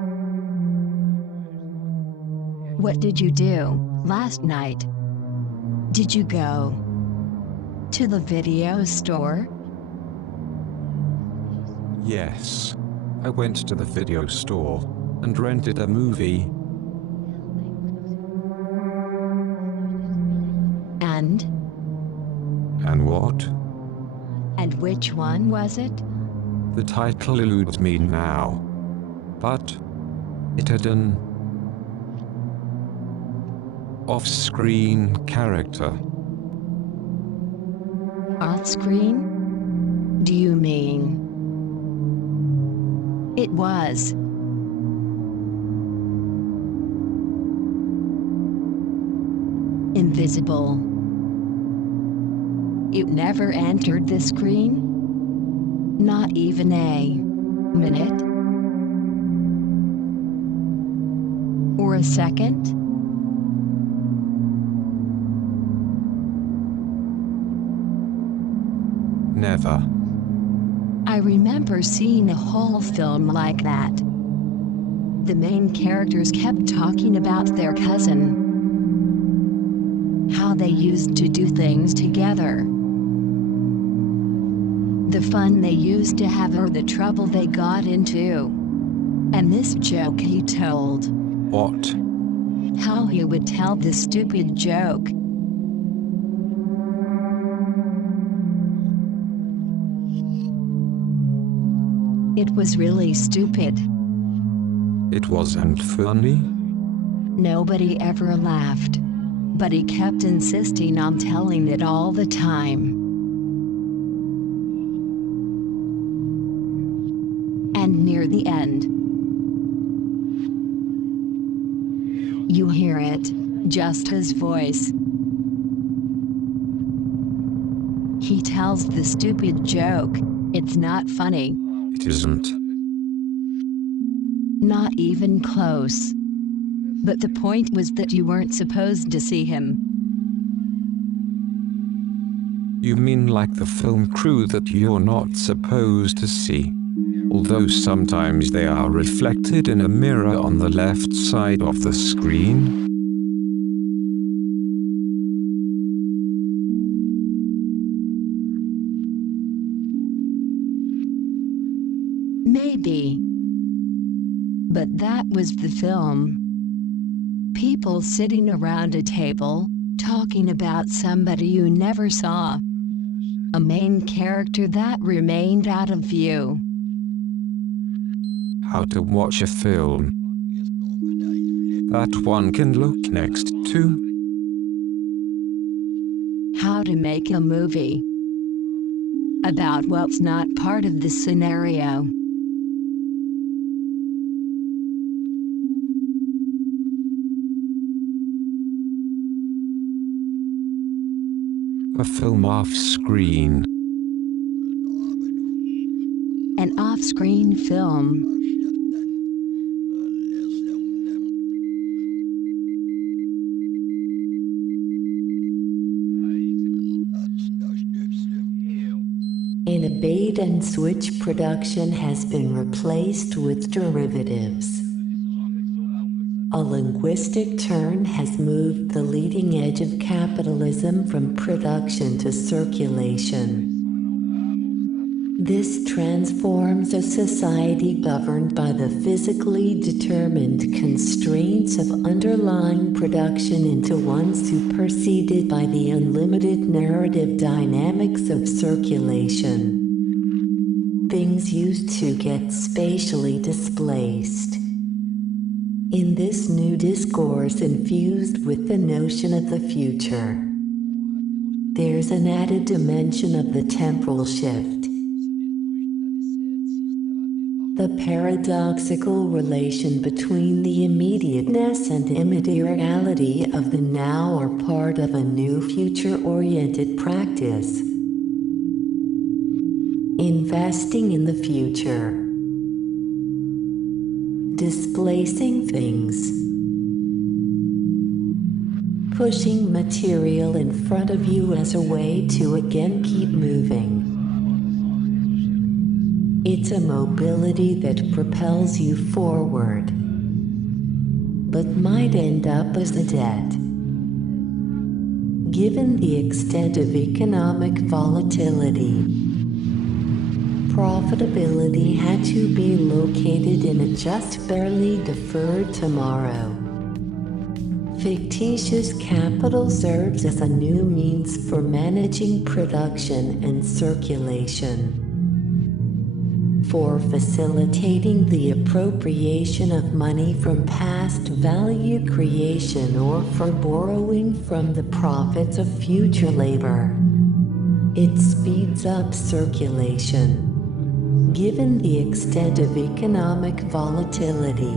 what did you do last night? Did you go to the video store? Yes. I went to the video store and rented a movie. And what? And which one was it? The title eludes me now. But it had an off-screen character. Off-screen? Do you mean it was invisible? It never entered the screen? Not even a minute? Or a second? Never. I remember seeing a whole film like that. The main characters kept talking about their cousin. How they used to do things together. The fun they used to have or the trouble they got into. And this joke he told. What? How he would tell this stupid joke. It was really stupid. It wasn't funny? Nobody ever laughed. but he kept insisting on telling it all the time. And near the end, you hear it, just his voice. He tells the stupid joke. It's not funny. It isn't. Not even close. But the point was that you weren't supposed to see him. You mean like the film crew that you're not supposed to see? Although sometimes they are reflected in a mirror on the left side of the screen? Maybe. But that was the film. People sitting around a table, talking about somebody you never saw. A main character that remained out of view. How to watch a film that one can look next to? How to make a movie about what's not part of the scenario. A film off-screen. An off-screen film. In a bait-and-switch production has been replaced with derivatives. A linguistic turn has moved the leading edge of capitalism from production to circulation. This transforms a society governed by the physically determined constraints of underlying production into one superseded by the unlimited narrative dynamics of circulation. Things used to get spatially displaced. In this new discourse infused with the notion of the future, there's an added dimension of the temporal shift. The paradoxical relation between the immediateness and immateriality of the now are part of a new future-oriented practice. Investing in the future. Displacing things. Pushing material in front of you as a way to again keep moving. It's a mobility that propels you forward, but might end up as a debt. Given the extent of economic volatility, profitability had to be located in a just barely deferred tomorrow. Fictitious capital serves as a new means for managing production and circulation, for facilitating the appropriation of money from past value creation or for borrowing from the profits of future labor. It speeds up circulation. Given the extent of economic volatility,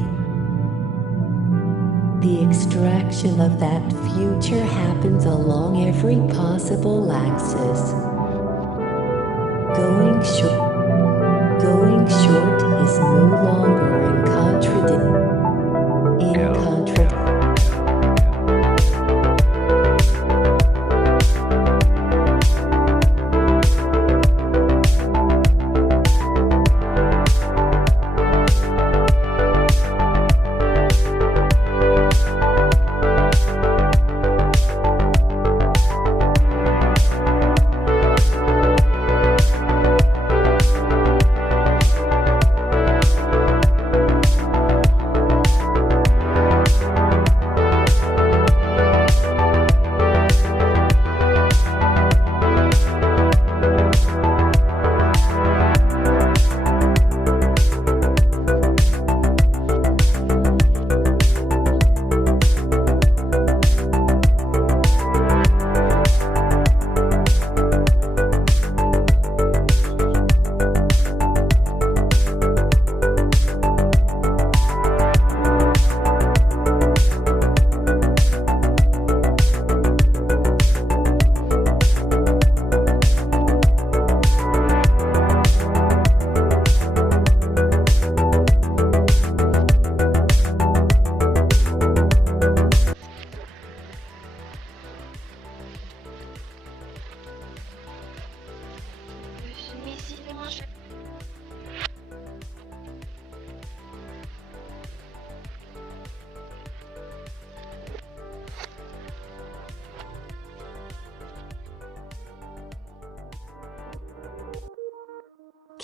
the extraction of that future happens along every possible axis. Going short is no longer in contradiction.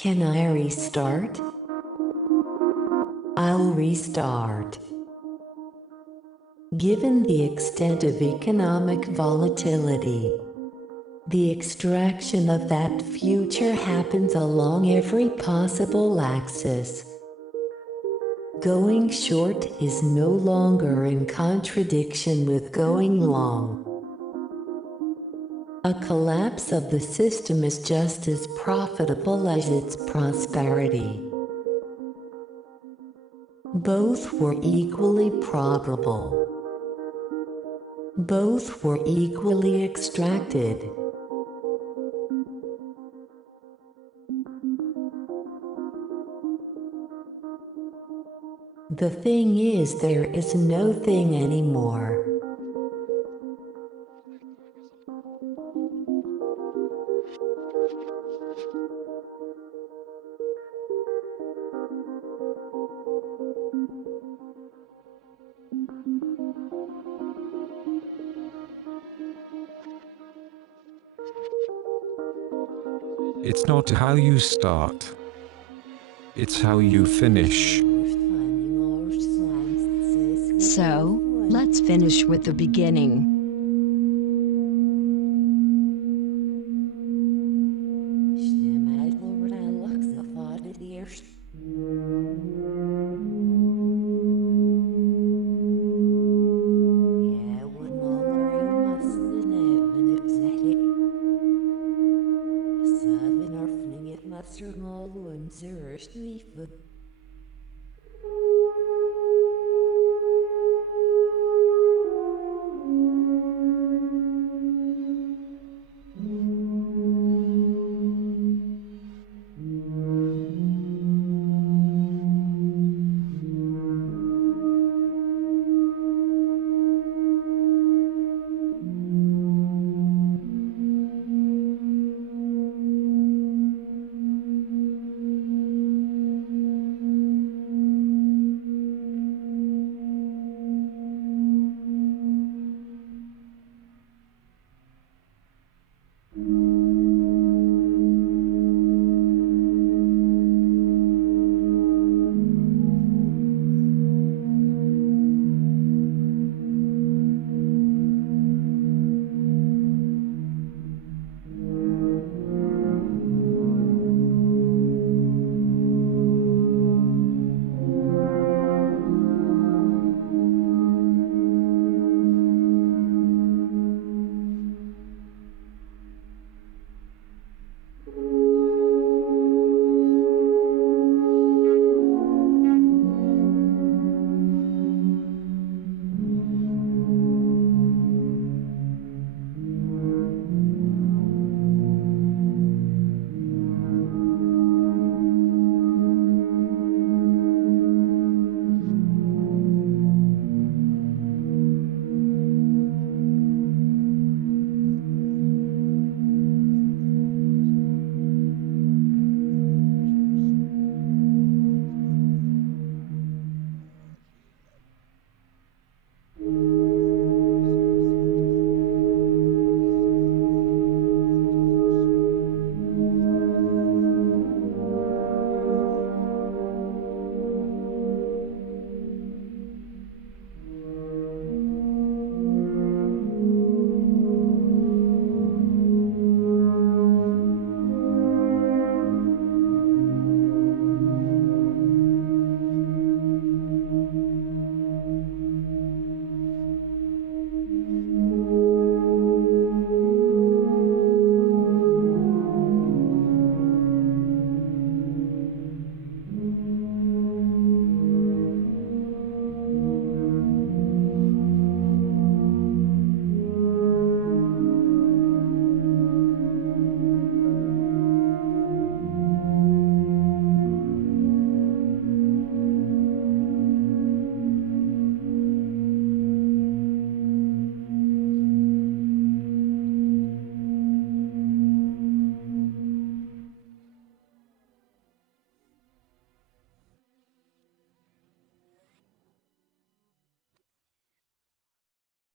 Can I restart? I'll restart. Given the extent of economic volatility, the extraction of that future happens along every possible axis. Going short is no longer in contradiction with going long. A collapse of the system is just as profitable as its prosperity. Both were equally probable. Both were equally extracted. The thing is, there is no thing anymore. It's not how you start. It's how you finish. So, let's finish with the beginning.